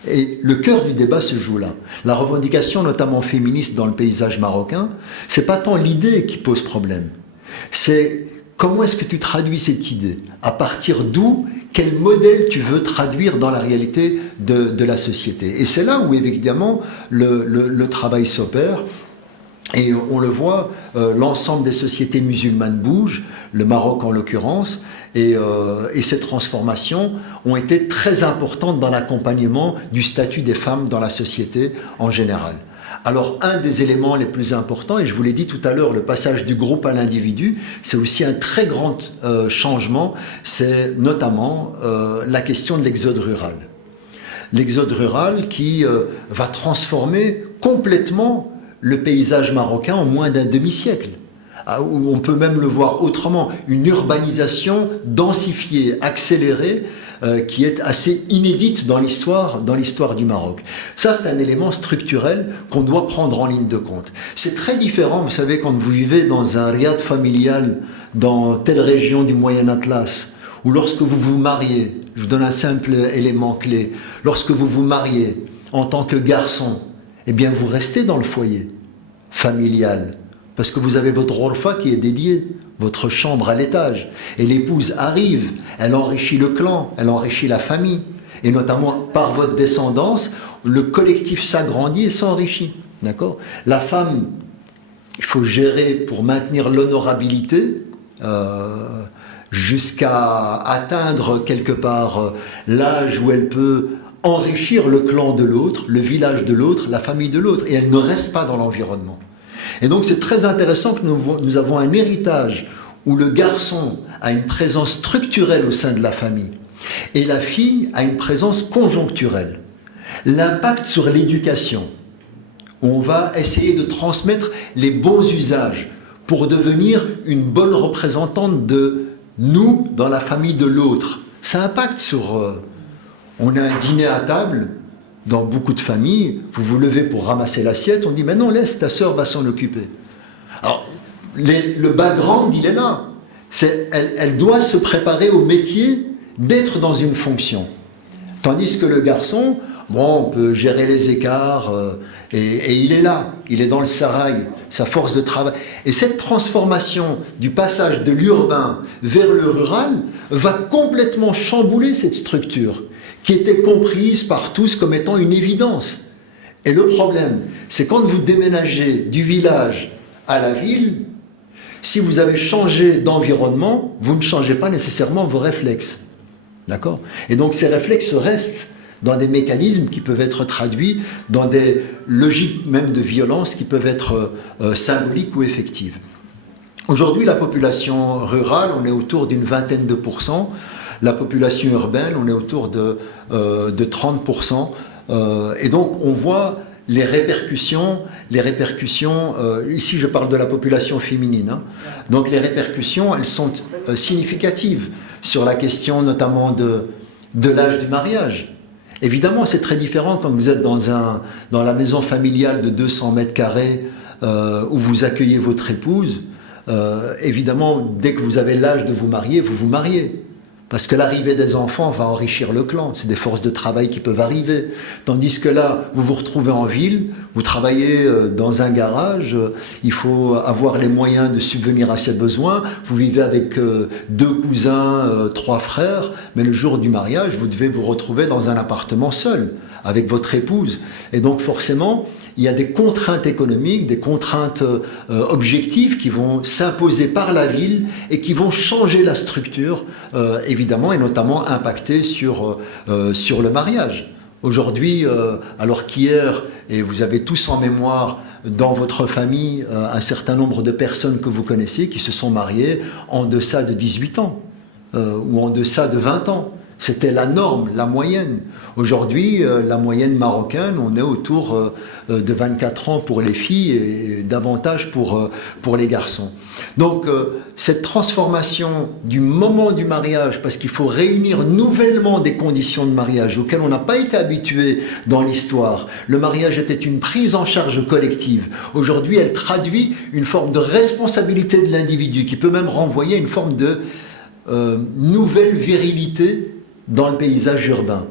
Et le cœur du débat se joue là. La revendication, notamment féministe dans le paysage marocain, c'est pas tant l'idée qui pose problème. C'est comment est-ce que tu traduis cette idée? À partir d'où? Quel modèle tu veux traduire dans la réalité de la société? Et c'est là où, évidemment, le travail s'opère. Et on le voit, l'ensemble des sociétés musulmanes bougent, le Maroc en l'occurrence, et ces transformations ont été très importantes dans l'accompagnement du statut des femmes dans la société en général. Alors, un des éléments les plus importants, et je vous l'ai dit tout à l'heure, le passage du groupe à l'individu, c'est aussi un très grand changement, c'est notamment la question de l'exode rural. L'exode rural qui va transformer complètement le paysage marocain en moins d'un demi-siècle. Où on peut même le voir autrement, une urbanisation densifiée, accélérée, qui est assez inédite dans l'histoire du Maroc. Ça, c'est un élément structurel qu'on doit prendre en ligne de compte. C'est très différent, vous savez, quand vous vivez dans un riad familial dans telle région du Moyen Atlas, ou lorsque vous vous mariez, je vous donne un simple élément clé, lorsque vous vous mariez en tant que garçon, eh bien vous restez dans le foyer familial, parce que vous avez votre orfa qui est dédié, votre chambre à l'étage. Et l'épouse arrive, elle enrichit le clan, elle enrichit la famille. Et notamment par votre descendance, le collectif s'agrandit et s'enrichit. D'accord ? La femme, il faut gérer pour maintenir l'honorabilité, jusqu'à atteindre quelque part l'âge où elle peut enrichir le clan de l'autre, le village de l'autre, la famille de l'autre. Et elle ne reste pas dans l'environnement. Et donc c'est très intéressant que nous avons un héritage où le garçon a une présence structurelle au sein de la famille et la fille a une présence conjoncturelle. L'impact sur l'éducation, on va essayer de transmettre les bons usages pour devenir une bonne représentante de nous dans la famille de l'autre. Ça impacte sur... on a un dîner à table... Dans beaucoup de familles, vous vous levez pour ramasser l'assiette, on dit « mais non, laisse, ta sœur va s'en occuper ». Alors, le background, il est là. Elle doit se préparer au métier d'être dans une fonction. Tandis que le garçon, bon, on peut gérer les écarts, et il est là, il est dans le sarail, sa force de travail. Et cette transformation du passage de l'urbain vers le rural va complètement chambouler cette structure, qui était comprise par tous comme étant une évidence. Et le problème, c'est quand vous déménagez du village à la ville, si vous avez changé d'environnement, vous ne changez pas nécessairement vos réflexes. D'accord ? Et donc ces réflexes restent dans des mécanismes qui peuvent être traduits dans des logiques même de violence qui peuvent être symboliques ou effectives. Aujourd'hui, la population rurale, on est autour d'une vingtaine de %. La population urbaine, on est autour de 30%. Et donc, on voit les répercussions, ici je parle de la population féminine, hein. Donc les répercussions, elles sont significatives sur la question notamment de l'âge du mariage. Évidemment, c'est très différent quand vous êtes dans la maison familiale de 200 mètres carrés où vous accueillez votre épouse. Évidemment, dès que vous avez l'âge de vous marier, vous vous mariez. Parce que l'arrivée des enfants va enrichir le clan. C'est des forces de travail qui peuvent arriver. Tandis que là, vous vous retrouvez en ville, vous travaillez dans un garage, il faut avoir les moyens de subvenir à ses besoins. Vous vivez avec 2 cousins, 3 frères, mais le jour du mariage, vous devez vous retrouver dans un appartement seul, avec votre épouse. Et donc forcément, il y a des contraintes économiques, des contraintes objectives qui vont s'imposer par la ville et qui vont changer la structure, évidemment, et notamment impacter sur le mariage. Aujourd'hui, alors qu'hier, et vous avez tous en mémoire dans votre famille un certain nombre de personnes que vous connaissez qui se sont mariées en deçà de 18 ans ou en deçà de 20 ans. C'était la norme, la moyenne. Aujourd'hui, la moyenne marocaine, on est autour de 24 ans pour les filles et davantage pour les garçons. Donc, cette transformation du moment du mariage, parce qu'il faut réunir nouvellement des conditions de mariage auxquelles on n'a pas été habitué dans l'histoire. Le mariage était une prise en charge collective. Aujourd'hui, elle traduit une forme de responsabilité de l'individu qui peut même renvoyer à une forme de nouvelle virilité dans le paysage urbain.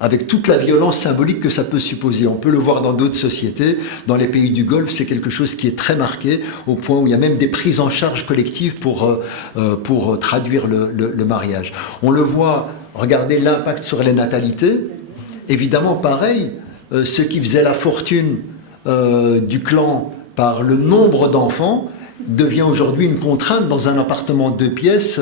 avec toute la violence symbolique que ça peut supposer. On peut le voir dans d'autres sociétés. Dans les pays du Golfe, c'est quelque chose qui est très marqué, au point où il y a même des prises en charge collectives pour traduire le mariage. On le voit, regardez l'impact sur les natalités. Évidemment, pareil, ceux qui faisaient la fortune du clan par le nombre d'enfants devient aujourd'hui une contrainte dans un appartement de 2 pièces,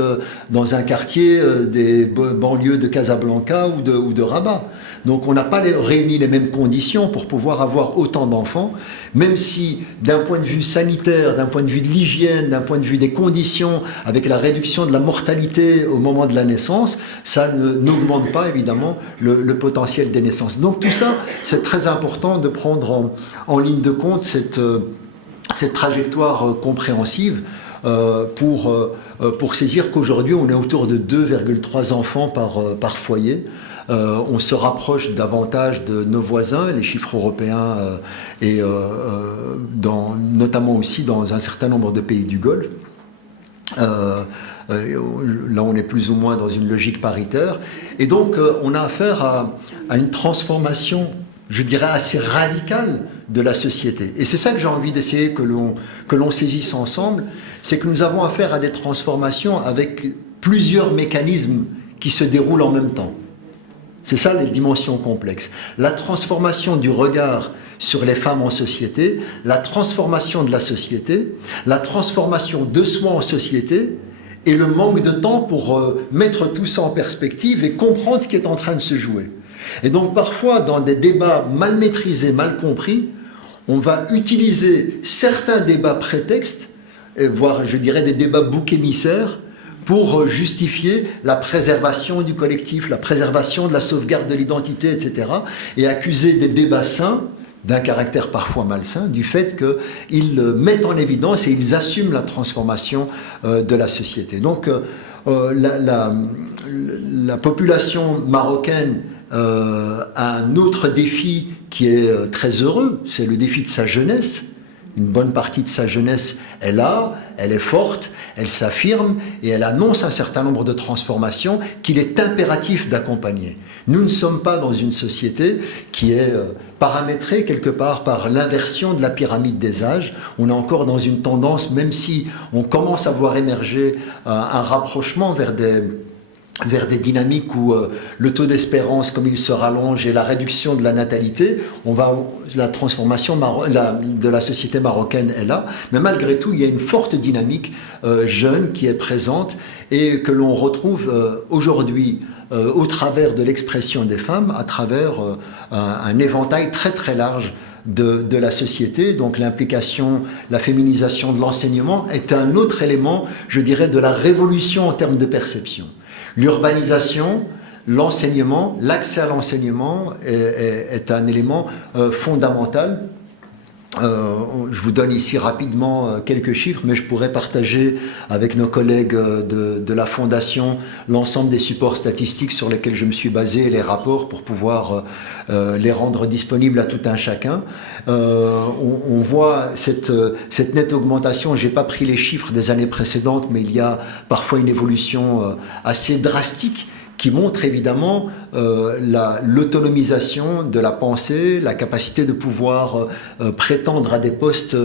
dans un quartier des banlieues de Casablanca ou de Rabat. Donc on n'a pas réuni les mêmes conditions pour pouvoir avoir autant d'enfants, même si d'un point de vue sanitaire, d'un point de vue de l'hygiène, d'un point de vue des conditions, avec la réduction de la mortalité au moment de la naissance, ça n'augmente pas évidemment le potentiel des naissances. Donc tout ça, c'est très important de prendre en ligne de compte cette trajectoire compréhensive pour saisir qu'aujourd'hui on est autour de 2,3 enfants par foyer. On se rapproche davantage de nos voisins, les chiffres européens, notamment aussi dans un certain nombre de pays du Golfe. Là, on est plus ou moins dans une logique paritaire. Et donc, on a affaire à une transformation, je dirais, assez radicale de la société. Et c'est ça que j'ai envie d'essayer que l'on saisisse ensemble, c'est que nous avons affaire à des transformations avec plusieurs mécanismes qui se déroulent en même temps. C'est ça les dimensions complexes. La transformation du regard sur les femmes en société, la transformation de la société, la transformation de soi en société, et le manque de temps pour mettre tout ça en perspective et comprendre ce qui est en train de se jouer. Et donc parfois, dans des débats mal maîtrisés, mal compris, on va utiliser certains débats prétextes, voire je dirais des débats boucs émissaires, pour justifier la préservation du collectif, la préservation de la sauvegarde de l'identité, etc. Et accuser des débats sains, d'un caractère parfois malsain, du fait qu'ils mettent en évidence et ils assument la transformation de la société. Donc la population marocaine a un autre défi qui est très heureux, c'est le défi de sa jeunesse. Une bonne partie de sa jeunesse est là, elle est forte, elle s'affirme et elle annonce un certain nombre de transformations qu'il est impératif d'accompagner. Nous ne sommes pas dans une société qui est paramétrée quelque part par l'inversion de la pyramide des âges. On est encore dans une tendance, même si on commence à voir émerger un rapprochement vers des dynamiques où le taux d'espérance, comme il se rallonge, et la réduction de la natalité, la transformation de la société marocaine est là. Mais malgré tout, il y a une forte dynamique jeune qui est présente et que l'on retrouve aujourd'hui au travers de l'expression des femmes, à travers un éventail très très large de la société. Donc l'implication, la féminisation de l'enseignement est un autre élément, je dirais, de la révolution en termes de perception. L'urbanisation, l'enseignement, l'accès à l'enseignement est un élément fondamental. Je vous donne ici rapidement quelques chiffres, mais je pourrais partager avec nos collègues de la Fondation l'ensemble des supports statistiques sur lesquels je me suis basé et les rapports pour pouvoir les rendre disponibles à tout un chacun. On voit cette nette augmentation. Je n'ai pas pris les chiffres des années précédentes, mais il y a parfois une évolution assez drastique qui montre évidemment l'autonomisation de la pensée, la capacité de pouvoir prétendre à des postes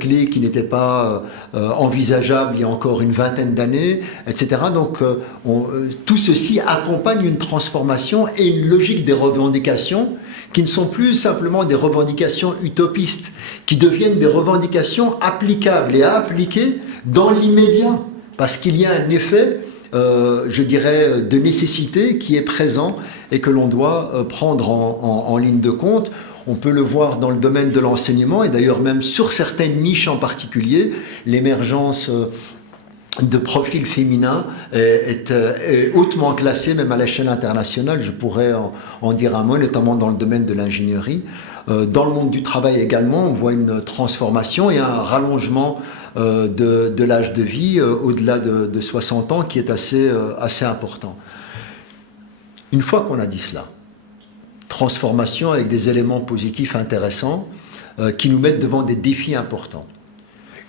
clés qui n'étaient pas envisageables il y a encore une vingtaine d'années, etc. Donc tout ceci accompagne une transformation et une logique des revendications qui ne sont plus simplement des revendications utopistes, qui deviennent des revendications applicables et à appliquer dans l'immédiat, parce qu'il y a un effet je dirais, de nécessité qui est présent et que l'on doit prendre en ligne de compte. On peut le voir dans le domaine de l'enseignement et d'ailleurs même sur certaines niches en particulier, l'émergence de profils féminins est hautement classée, même à l'échelle internationale. Je pourrais en dire un mot, notamment dans le domaine de l'ingénierie. Dans le monde du travail également, on voit une transformation et un rallongement de l'âge de vie au-delà de 60 ans qui est assez important. Une fois qu'on a dit cela, transformation avec des éléments positifs intéressants qui nous mettent devant des défis importants.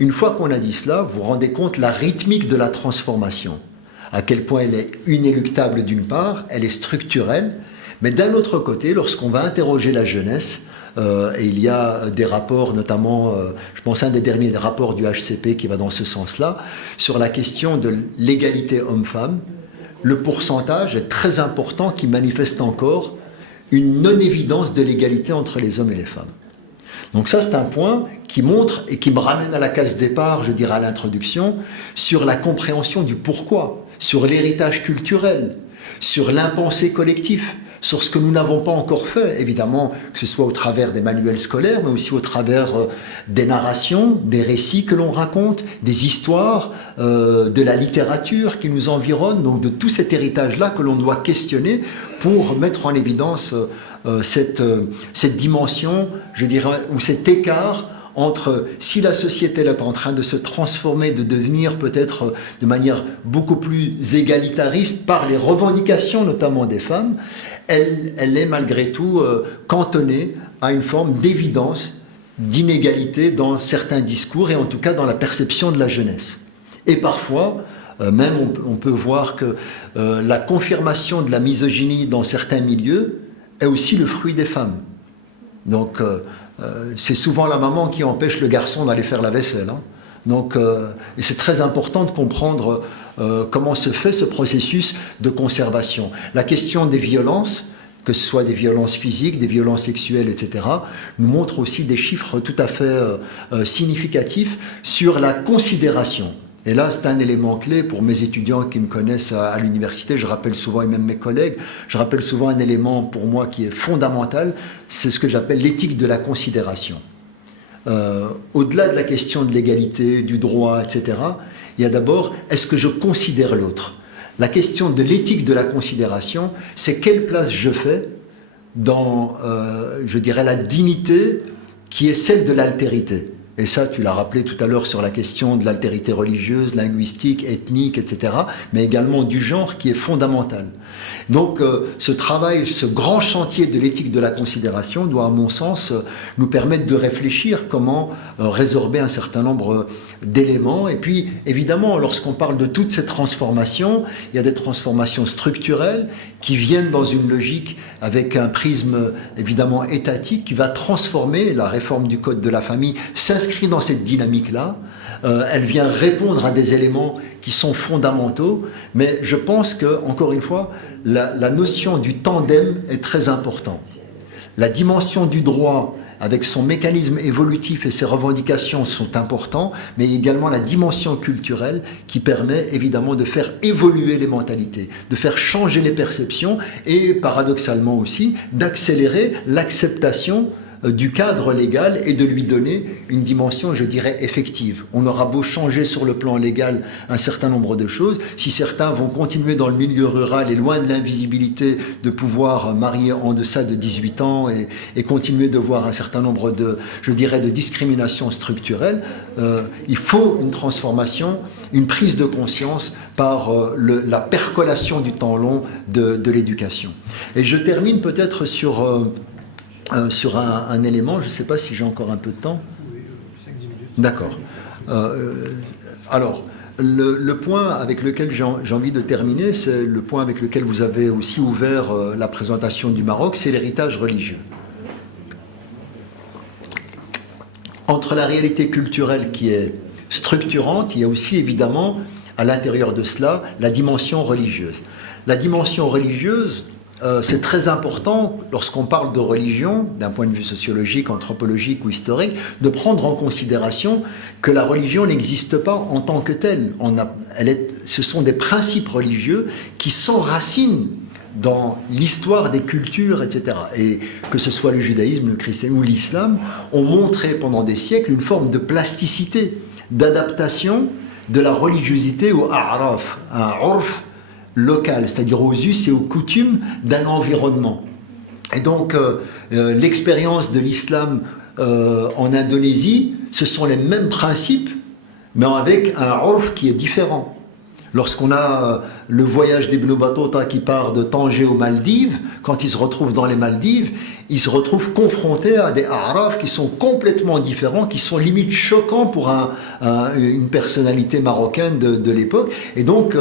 Une fois qu'on a dit cela, vous vous rendez compte la rythmique de la transformation, à quel point elle est inéluctable d'une part, elle est structurelle, Mais d'un autre côté, lorsqu'on va interroger la jeunesse, et il y a des rapports, notamment, je pense à un des derniers rapports du HCP qui va dans ce sens-là, sur la question de l'égalité homme-femme, le pourcentage est très important qui manifeste encore une non-évidence de l'égalité entre les hommes et les femmes. Donc ça, c'est un point qui montre et qui me ramène à la case départ, je dirais à l'introduction, sur la compréhension du pourquoi, sur l'héritage culturel, sur l'impensé collectif, sur ce que nous n'avons pas encore fait, évidemment, que ce soit au travers des manuels scolaires, mais aussi au travers des narrations, des récits que l'on raconte, des histoires, de la littérature qui nous environne, donc de tout cet héritage-là que l'on doit questionner pour mettre en évidence cette dimension, je dirais, ou cet écart entre si la société est en train de se transformer, de devenir peut-être de manière beaucoup plus égalitariste par les revendications notamment des femmes, elle est malgré tout cantonnée à une forme d'évidence, d'inégalité dans certains discours et en tout cas dans la perception de la jeunesse. Et parfois, même on peut voir que la confirmation de la misogynie dans certains milieux est aussi le fruit des femmes. Donc c'est souvent la maman qui empêche le garçon d'aller faire la vaisselle. Hein. Donc, et c'est très important de comprendre comment se fait ce processus de conservation. La question des violences, que ce soit des violences physiques, des violences sexuelles, etc., nous montre aussi des chiffres tout à fait significatifs sur la considération. Et là, c'est un élément clé pour mes étudiants qui me connaissent à l'université. Je rappelle souvent, et même mes collègues, je rappelle souvent un élément pour moi qui est fondamental, c'est ce que j'appelle l'éthique de la considération. Au-delà de la question de l'égalité, du droit, etc., il y a d'abord, est-ce que je considère l'autre? La question de l'éthique de la considération, c'est quelle place je fais dans, je dirais, la dignité qui est celle de l'altérité. Et ça, tu l'as rappelé tout à l'heure sur la question de l'altérité religieuse, linguistique, ethnique, etc., mais également du genre qui est fondamental. Donc ce travail, ce grand chantier de l'éthique de la considération doit, à mon sens, nous permettre de réfléchir comment résorber un certain nombre d'éléments. Et puis, évidemment, lorsqu'on parle de toutes ces transformations, il y a des transformations structurelles qui viennent dans une logique avec un prisme, évidemment, étatique, qui va transformer la réforme du Code de la famille, s'inscrit dans cette dynamique-là. Elle vient répondre à des éléments qui sont fondamentaux, mais je pense que, encore une fois, la notion du tandem est très importante. La dimension du droit, avec son mécanisme évolutif et ses revendications sont importants, mais également la dimension culturelle qui permet évidemment de faire évoluer les mentalités, de faire changer les perceptions et paradoxalement aussi d'accélérer l'acceptation du cadre légal et de lui donner une dimension, je dirais, effective. On aura beau changer sur le plan légal un certain nombre de choses, si certains vont continuer dans le milieu rural et loin de l'invisibilité de pouvoir marier en deçà de 18 ans et continuer de voir un certain nombre de, je dirais, de discriminations structurelles, il faut une transformation, une prise de conscience par la percolation du temps long de l'éducation. Et je termine peut-être sur un élément, je ne sais pas si j'ai encore un peu de temps. Oui, 5-10 minutes. D'accord. Alors, le point avec lequel j'ai envie de terminer, c'est le point avec lequel vous avez aussi ouvert la présentation du Maroc, c'est l'héritage religieux. Entre la réalité culturelle qui est structurante, il y a aussi évidemment, à l'intérieur de cela, la dimension religieuse. La dimension religieuse, c'est très important, lorsqu'on parle de religion, d'un point de vue sociologique, anthropologique ou historique, de prendre en considération que la religion n'existe pas en tant que telle. Ce sont des principes religieux qui s'enracinent dans l'histoire des cultures, etc. Et que ce soit le judaïsme, le christianisme ou l'islam, ont montré pendant des siècles une forme de plasticité, d'adaptation de la religiosité au a'raf, un urf local, c'est-à-dire aux us et aux coutumes d'un environnement. Et donc, l'expérience de l'islam en Indonésie, ce sont les mêmes principes, mais avec un urf qui est différent. Lorsqu'on a le voyage d'Ibn Battuta qui part de Tanger aux Maldives, quand il se retrouve dans les Maldives, il se retrouve confronté à des Arabes qui sont complètement différents, qui sont limite choquants pour une personnalité marocaine de l'époque. Et donc,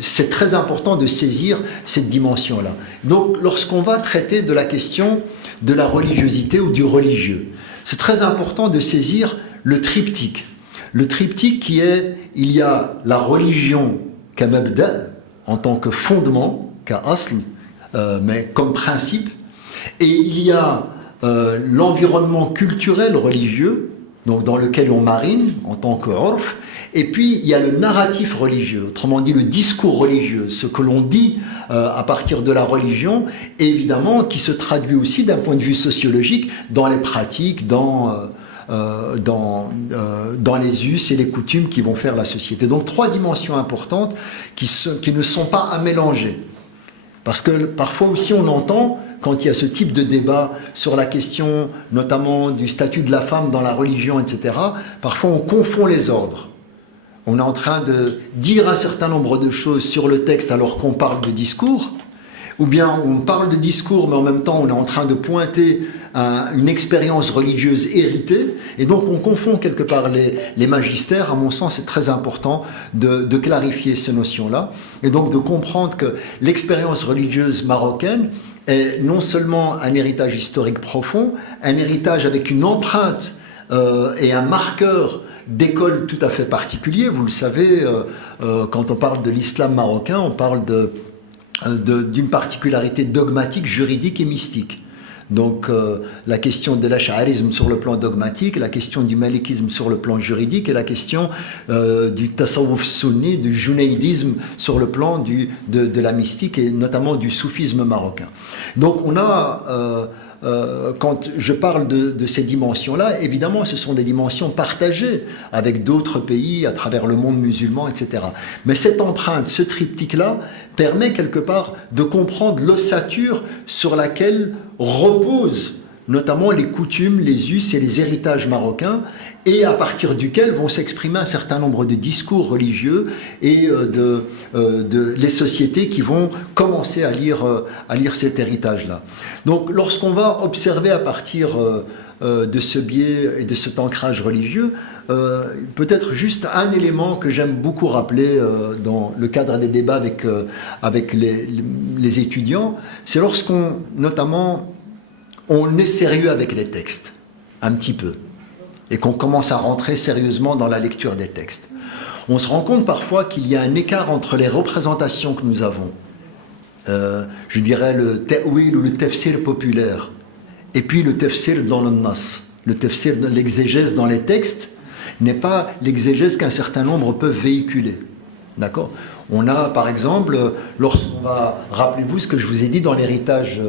c'est très important de saisir cette dimension-là. Donc, lorsqu'on va traiter de la question de la religiosité ou du religieux, c'est très important de saisir le triptyque. Le triptyque qui est, il y a la religion kamabda, en tant que fondement, ka'asl, mais comme principe, et il y a l'environnement culturel religieux, donc dans lequel on marine, en tant que urf, et puis il y a le narratif religieux, autrement dit le discours religieux, ce que l'on dit à partir de la religion, et évidemment qui se traduit aussi d'un point de vue sociologique dans les pratiques, dans les us et les coutumes qui vont faire la société. Donc 3 dimensions importantes qui ne sont pas à mélanger. Parce que parfois aussi on entend, quand il y a ce type de débat sur la question notamment du statut de la femme dans la religion, etc., parfois on confond les ordres. On est en train de dire un certain nombre de choses sur le texte alors qu'on parle de discours, ou bien on parle de discours mais en même temps on est en train de pointer une expérience religieuse héritée, et donc on confond quelque part les magistères. À mon sens, c'est très important de clarifier ces notions-là, et donc de comprendre que l'expérience religieuse marocaine est non seulement un héritage historique profond, un héritage avec une empreinte et un marqueur d'école tout à fait particulier. Vous le savez, quand on parle de l'islam marocain, on parle d'une particularité dogmatique, juridique et mystique. Donc la question de l'ash'arisme sur le plan dogmatique, la question du malikisme sur le plan juridique, et la question du tasawwuf sunni, du junaïdisme sur le plan de la mystique, et notamment du soufisme marocain. Donc on a, quand je parle de ces dimensions-là, évidemment ce sont des dimensions partagées avec d'autres pays à travers le monde musulman, etc. Mais cette empreinte, ce triptyque-là, permet quelque part de comprendre l'ossature sur laquelle reposent notamment les coutumes, les us et les héritages marocains, et à partir duquel vont s'exprimer un certain nombre de discours religieux et les sociétés qui vont commencer à lire cet héritage-là. Donc lorsqu'on va observer à partir de ce biais et de cet ancrage religieux, peut-être juste un élément que j'aime beaucoup rappeler dans le cadre des débats avec les étudiants, c'est lorsqu'on, notamment, on est sérieux avec les textes, un petit peu, et qu'on commence à rentrer sérieusement dans la lecture des textes. On se rend compte parfois qu'il y a un écart entre les représentations que nous avons, je dirais le ta'wil ou le tafsir populaire, et puis le tafsir dans le nas. Le tafsir, l'exégèse dans les textes, n'est pas l'exégèse qu'un certain nombre peuvent véhiculer. D'accord ? On a, par exemple, lorsqu'on va, rappelez-vous ce que je vous ai dit dans l'héritage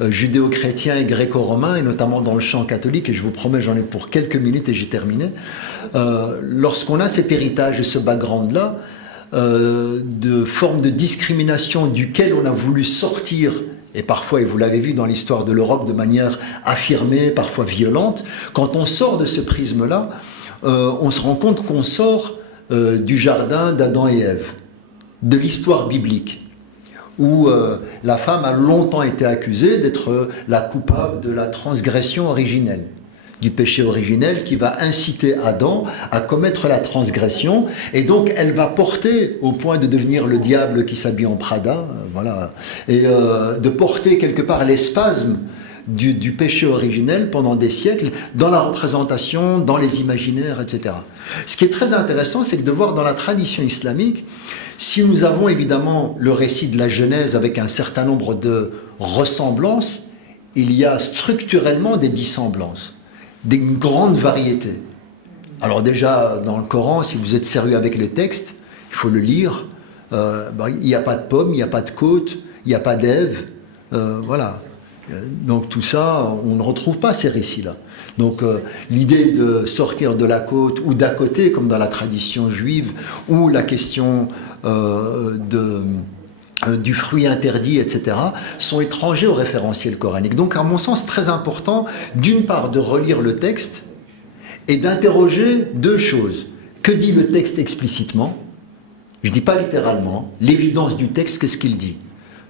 judéo-chrétien et gréco-romain, et notamment dans le champ catholique, et je vous promets, j'en ai pour quelques minutes et j'ai terminé. Lorsqu'on a cet héritage et ce background-là, de formes de discrimination duquel on a voulu sortir, et parfois, et vous l'avez vu dans l'histoire de l'Europe de manière affirmée, parfois violente, quand on sort de ce prisme-là, on se rend compte qu'on sort du jardin d'Adam et Ève, de l'histoire biblique, où la femme a longtemps été accusée d'être la coupable de la transgression originelle, du péché originel qui va inciter Adam à commettre la transgression, et donc elle va porter, au point de devenir le diable qui s'habille en Prada, voilà, et de porter quelque part les spasmes du péché originel pendant des siècles, dans la représentation, dans les imaginaires, etc. Ce qui est très intéressant, c'est que de voir dans la tradition islamique, si nous avons évidemment le récit de la Genèse avec un certain nombre de ressemblances, il y a structurellement des dissemblances, d'une grande variété. Alors déjà, dans le Coran, si vous êtes sérieux avec les textes, il faut le lire. Il n'y a pas de pomme, il n'y a pas de côte, il n'y a pas d'Ève. Voilà. Donc tout ça, on ne retrouve pas ces récits-là. Donc l'idée de sortir de la côte ou d'à côté, comme dans la tradition juive, ou la question du fruit interdit, etc., sont étrangers au référentiel coranique. Donc à mon sens, très important, d'une part, de relire le texte et d'interroger deux choses. Que dit le texte explicitement ? Je ne dis pas littéralement, l'évidence du texte, qu'est-ce qu'il dit?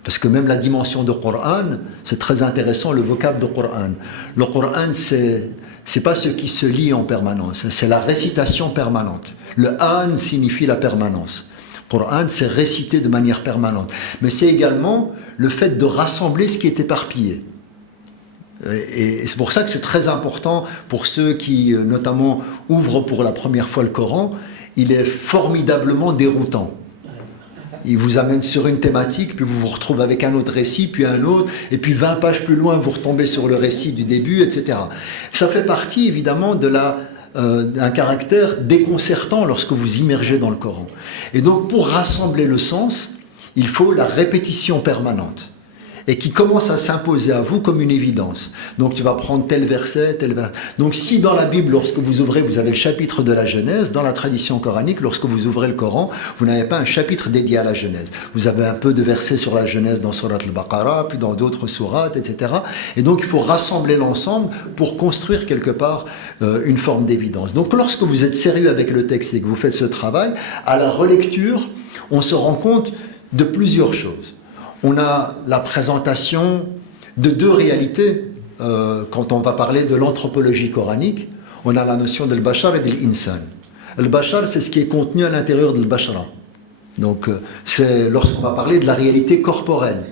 Parce que même la dimension de Coran, c'est très intéressant, le vocable de Coran. Le Coran, c'est pas ce qui se lit en permanence, c'est la récitation permanente. Le an signifie la permanence. Coran, c'est récité de manière permanente. Mais c'est également le fait de rassembler ce qui est éparpillé. Et c'est pour ça que c'est très important pour ceux qui, notamment, ouvrent pour la première fois le Coran. Il est formidablement déroutant. Il vous amène sur une thématique, puis vous vous retrouvez avec un autre récit, puis un autre, et puis 20 pages plus loin, vous retombez sur le récit du début, etc. Ça fait partie, évidemment, d'un caractère déconcertant lorsque vous immergez dans le Coran. Et donc, pour rassembler le sens, il faut la répétition permanente, et qui commence à s'imposer à vous comme une évidence. Donc tu vas prendre tel verset, tel verset. Donc si dans la Bible, lorsque vous ouvrez, vous avez le chapitre de la Genèse, dans la tradition coranique, lorsque vous ouvrez le Coran, vous n'avez pas un chapitre dédié à la Genèse. Vous avez un peu de versets sur la Genèse dans Surat al-Baqarah, puis dans d'autres sourates, etc. Et donc il faut rassembler l'ensemble pour construire quelque part une forme d'évidence. Donc lorsque vous êtes sérieux avec le texte et que vous faites ce travail, à la relecture, on se rend compte de plusieurs choses. On a la présentation de deux réalités quand on va parler de l'anthropologie coranique. On a la notion de l'bashar et de l'insan. L'bashar, c'est ce qui est contenu à l'intérieur de l'bashara. Donc, c'est lorsqu'on va parler de la réalité corporelle.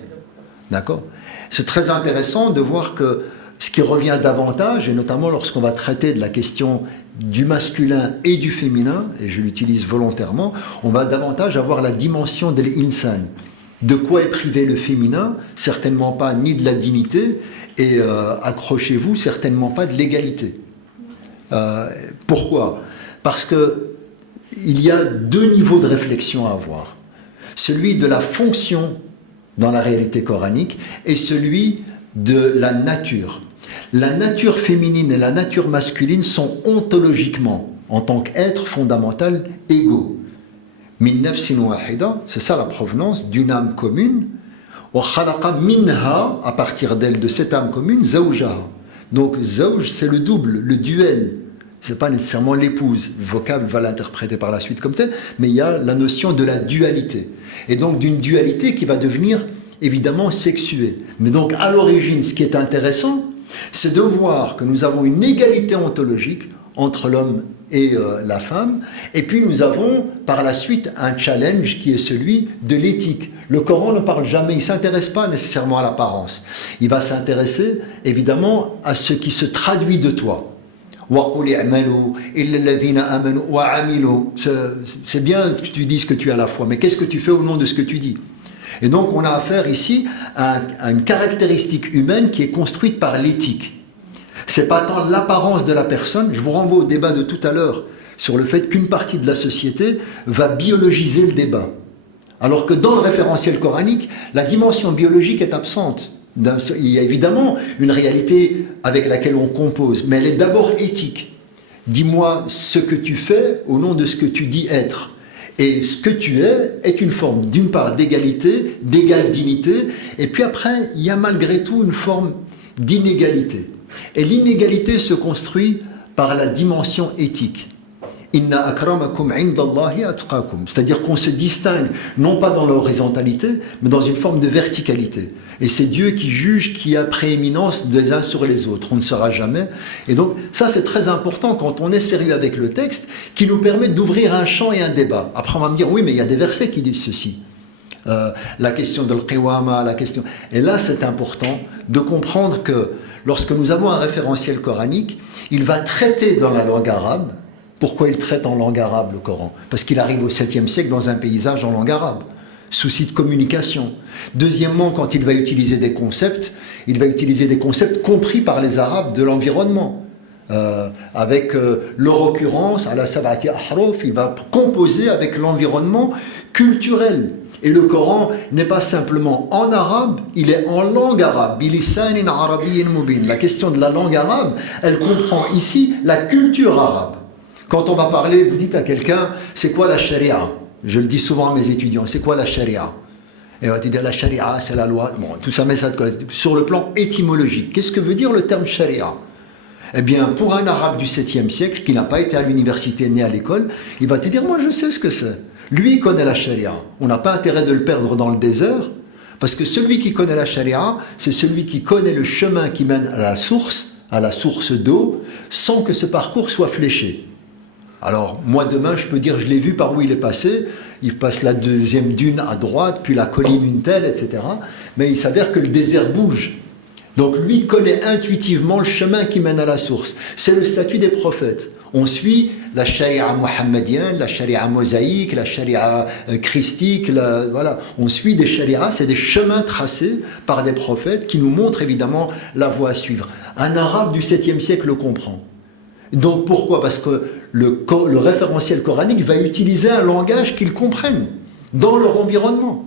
D'accord? C'est très intéressant de voir que ce qui revient davantage, et notamment lorsqu'on va traiter de la question du masculin et du féminin, et je l'utilise volontairement, on va davantage avoir la dimension de l'insan. De quoi est privé le féminin? Certainement pas ni de la dignité, et accrochez-vous, certainement pas de l'égalité. Pourquoi? Parce qu'il y a deux niveaux de réflexion à avoir. Celui de la fonction dans la réalité coranique et celui de la nature. La nature féminine et la nature masculine sont ontologiquement, en tant qu'être fondamental, égaux. Min nafsin wahida, c'est ça la provenance d'une âme commune. Wa khalaqa minha, à partir d'elle, de cette âme commune, zawjaha. Donc zawj, c'est le double, le duel. C'est pas nécessairement l'épouse. Le vocable va l'interpréter par la suite comme tel, mais il y a la notion de la dualité. Et donc d'une dualité qui va devenir évidemment sexuée. Mais donc à l'origine, ce qui est intéressant, c'est de voir que nous avons une égalité ontologique entre l'homme et la femme, et puis nous avons par la suite un challenge qui est celui de l'éthique. Le Coran ne parle jamais, il ne s'intéresse pas nécessairement à l'apparence, il va s'intéresser évidemment à ce qui se traduit de toi. C'est bien que tu dises que tu as la foi, mais qu'est-ce que tu fais au nom de ce que tu dis? Et donc on a affaire ici à une caractéristique humaine qui est construite par l'éthique. C'est pas tant l'apparence de la personne, je vous renvoie au débat de tout à l'heure sur le fait qu'une partie de la société va biologiser le débat. Alors que dans le référentiel coranique, la dimension biologique est absente. Il y a évidemment une réalité avec laquelle on compose, mais elle est d'abord éthique. Dis-moi ce que tu fais au nom de ce que tu dis être. Et ce que tu es est une forme, d'une part, d'égalité, d'égale dignité, et puis après, il y a malgré tout une forme d'inégalité. Et l'inégalité se construit par la dimension éthique. Inna akramakum indallahi atqakum. C'est-à-dire qu'on se distingue, non pas dans l'horizontalité, mais dans une forme de verticalité. Et c'est Dieu qui juge qui a prééminence des uns sur les autres. On ne saura jamais. Et donc, ça c'est très important quand on est sérieux avec le texte, qui nous permet d'ouvrir un champ et un débat. Après on va me dire, oui, mais il y a des versets qui disent ceci. La question de l'qiwama, la question... Et là c'est important de comprendre que lorsque nous avons un référentiel coranique, il va traiter dans la langue arabe. Pourquoi il traite en langue arabe le Coran? Parce qu'il arrive au 7e siècle dans un paysage en langue arabe. Souci de communication. Deuxièmement, quand il va utiliser des concepts, il va utiliser des concepts compris par les Arabes de l'environnement. Avec leur occurrence, à la sab'ati ahruf, il va composer avec l'environnement culturel. Et le Coran n'est pas simplement en arabe, il est en langue arabe. Bilisanin arabiyyin mubin. La question de la langue arabe, elle comprend ici la culture arabe. Quand on va parler, vous dites à quelqu'un, c'est quoi la charia? Je le dis souvent à mes étudiants, c'est quoi la charia? Et on va te dire, la charia, c'est la loi. Bon, tout ça met ça de côté. Sur le plan étymologique, qu'est-ce que veut dire le terme charia? Eh bien, pour un arabe du 7e siècle, qui n'a pas été à l'université ni à l'école, il va te dire, moi je sais ce que c'est. Lui connaît la charia. On n'a pas intérêt de le perdre dans le désert, parce que celui qui connaît la charia, c'est celui qui connaît le chemin qui mène à la source d'eau, sans que ce parcours soit fléché. Alors, moi, demain, je peux dire, je l'ai vu par où il est passé. Il passe la deuxième dune à droite, puis la colline une telle, etc. Mais il s'avère que le désert bouge. Donc, lui connaît intuitivement le chemin qui mène à la source. C'est le statut des prophètes. On suit la charia mohammedienne, la charia mosaïque, la charia christique, voilà. On suit des charias, c'est des chemins tracés par des prophètes qui nous montrent évidemment la voie à suivre. Un arabe du 7e siècle le comprend. Donc pourquoi? Parce que le référentiel coranique va utiliser un langage qu'ils comprennent dans leur environnement.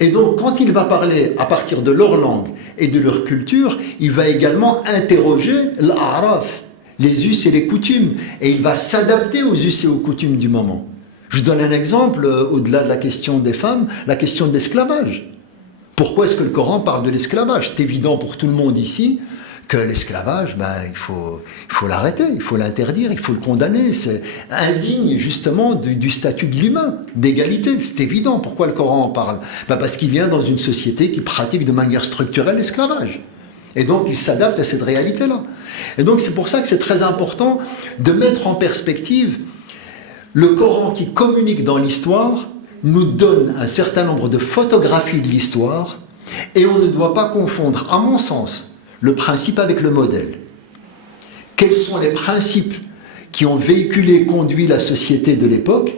Et donc quand il va parler à partir de leur langue et de leur culture, il va également interroger l'Araf, les us et les coutumes, et il va s'adapter aux us et aux coutumes du moment. Je donne un exemple, au-delà de la question des femmes, la question de l'esclavage. Pourquoi est-ce que le Coran parle de l'esclavage? C'est évident pour tout le monde ici que l'esclavage, il faut l'arrêter, il faut l'interdire, il faut le condamner. C'est indigne justement du statut de l'humain, d'égalité. C'est évident. Pourquoi le Coran en parle? Parce qu'il vient dans une société qui pratique de manière structurelle l'esclavage. Et donc, il s'adapte à cette réalité-là. Et donc, c'est pour ça que c'est très important de mettre en perspective le Coran qui communique dans l'histoire, nous donne un certain nombre de photographies de l'histoire, et on ne doit pas confondre, à mon sens, le principe avec le modèle. Quels sont les principes qui ont véhiculé, conduit la société de l'époque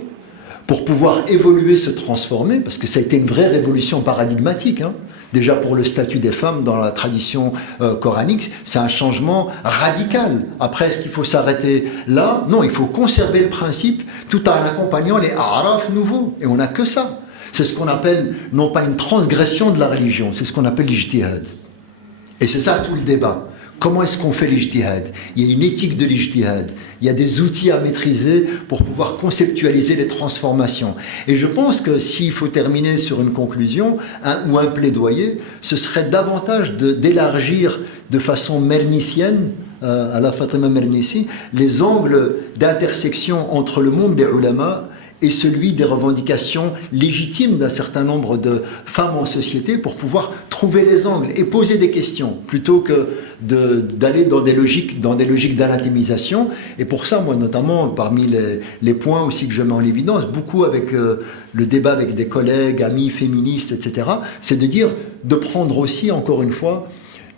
pour pouvoir évoluer, se transformer, parce que ça a été une vraie révolution paradigmatique, hein. Déjà pour le statut des femmes dans la tradition coranique, c'est un changement radical. Après, est-ce qu'il faut s'arrêter là? Non, il faut conserver le principe tout en accompagnant les araf nouveaux. Et on n'a que ça. C'est ce qu'on appelle, non pas une transgression de la religion, c'est ce qu'on appelle l'ijtihad. Et c'est ça tout le débat. Comment est-ce qu'on fait l'ijtihad? Il y a une éthique de l'ijtihad. Il y a des outils à maîtriser pour pouvoir conceptualiser les transformations. Et je pense que s'il faut terminer sur une conclusion ou un plaidoyer, ce serait davantage d'élargir de façon mernicienne, à la Fatima Mernissi, les angles d'intersection entre le monde des ulama et celui des revendications légitimes d'un certain nombre de femmes en société pour pouvoir trouver les angles et poser des questions plutôt que d'aller dans des logiques d'anathémisation. Et pour ça, moi notamment, parmi les points aussi que je mets en évidence, beaucoup avec le débat avec des collègues, amis féministes, etc., c'est de prendre aussi, encore une fois,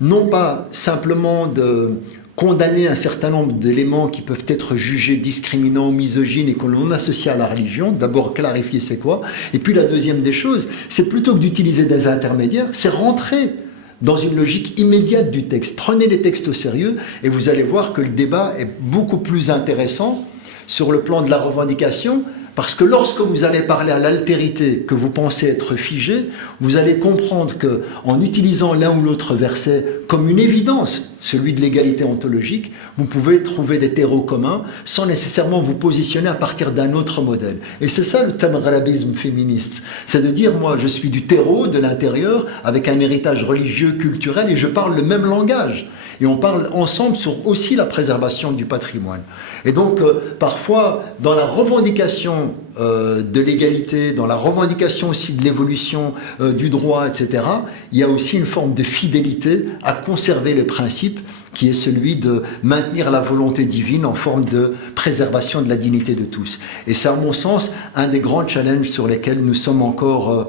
non pas simplement de condamner un certain nombre d'éléments qui peuvent être jugés discriminants, misogynes et que l'on associe à la religion, d'abord clarifier c'est quoi, et puis la deuxième des choses, c'est plutôt que d'utiliser des intermédiaires, c'est rentrer dans une logique immédiate du texte. Prenez les textes au sérieux et vous allez voir que le débat est beaucoup plus intéressant sur le plan de la revendication, parce que lorsque vous allez parler à l'altérité que vous pensez être figée, vous allez comprendre qu'en utilisant l'un ou l'autre verset comme une évidence, celui de l'égalité ontologique, vous pouvez trouver des terreaux communs sans nécessairement vous positionner à partir d'un autre modèle. Et c'est ça le tamghalabisme féministe. C'est de dire, moi, je suis du terreau, de l'intérieur, avec un héritage religieux, culturel, et je parle le même langage. Et on parle ensemble sur aussi la préservation du patrimoine. Et donc, parfois, dans la revendication de l'égalité, dans la revendication aussi de l'évolution du droit, etc., il y a aussi une forme de fidélité à conserver les principes qui est celui de maintenir la volonté divine en forme de préservation de la dignité de tous. Et c'est à mon sens un des grands challenges sur lesquels nous sommes encore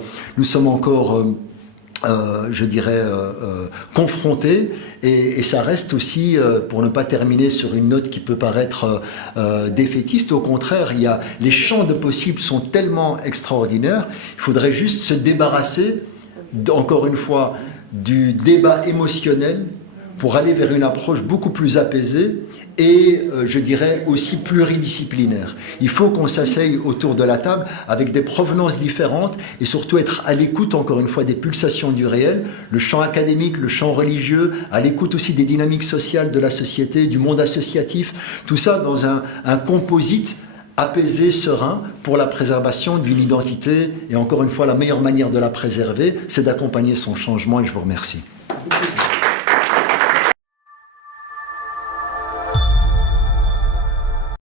je dirais, confrontés, et ça reste aussi, pour ne pas terminer sur une note qui peut paraître défaitiste, au contraire, les champs de possibles sont tellement extraordinaires, il faudrait juste se débarrasser, encore une fois, du débat émotionnel pour aller vers une approche beaucoup plus apaisée et, je dirais, aussi pluridisciplinaire. Il faut qu'on s'asseye autour de la table avec des provenances différentes et surtout être à l'écoute, encore une fois, des pulsations du réel, le champ académique, le champ religieux, à l'écoute aussi des dynamiques sociales de la société, du monde associatif, tout ça dans un composite apaisé, serein, pour la préservation d'une identité. Et encore une fois, la meilleure manière de la préserver, c'est d'accompagner son changement, et je vous remercie.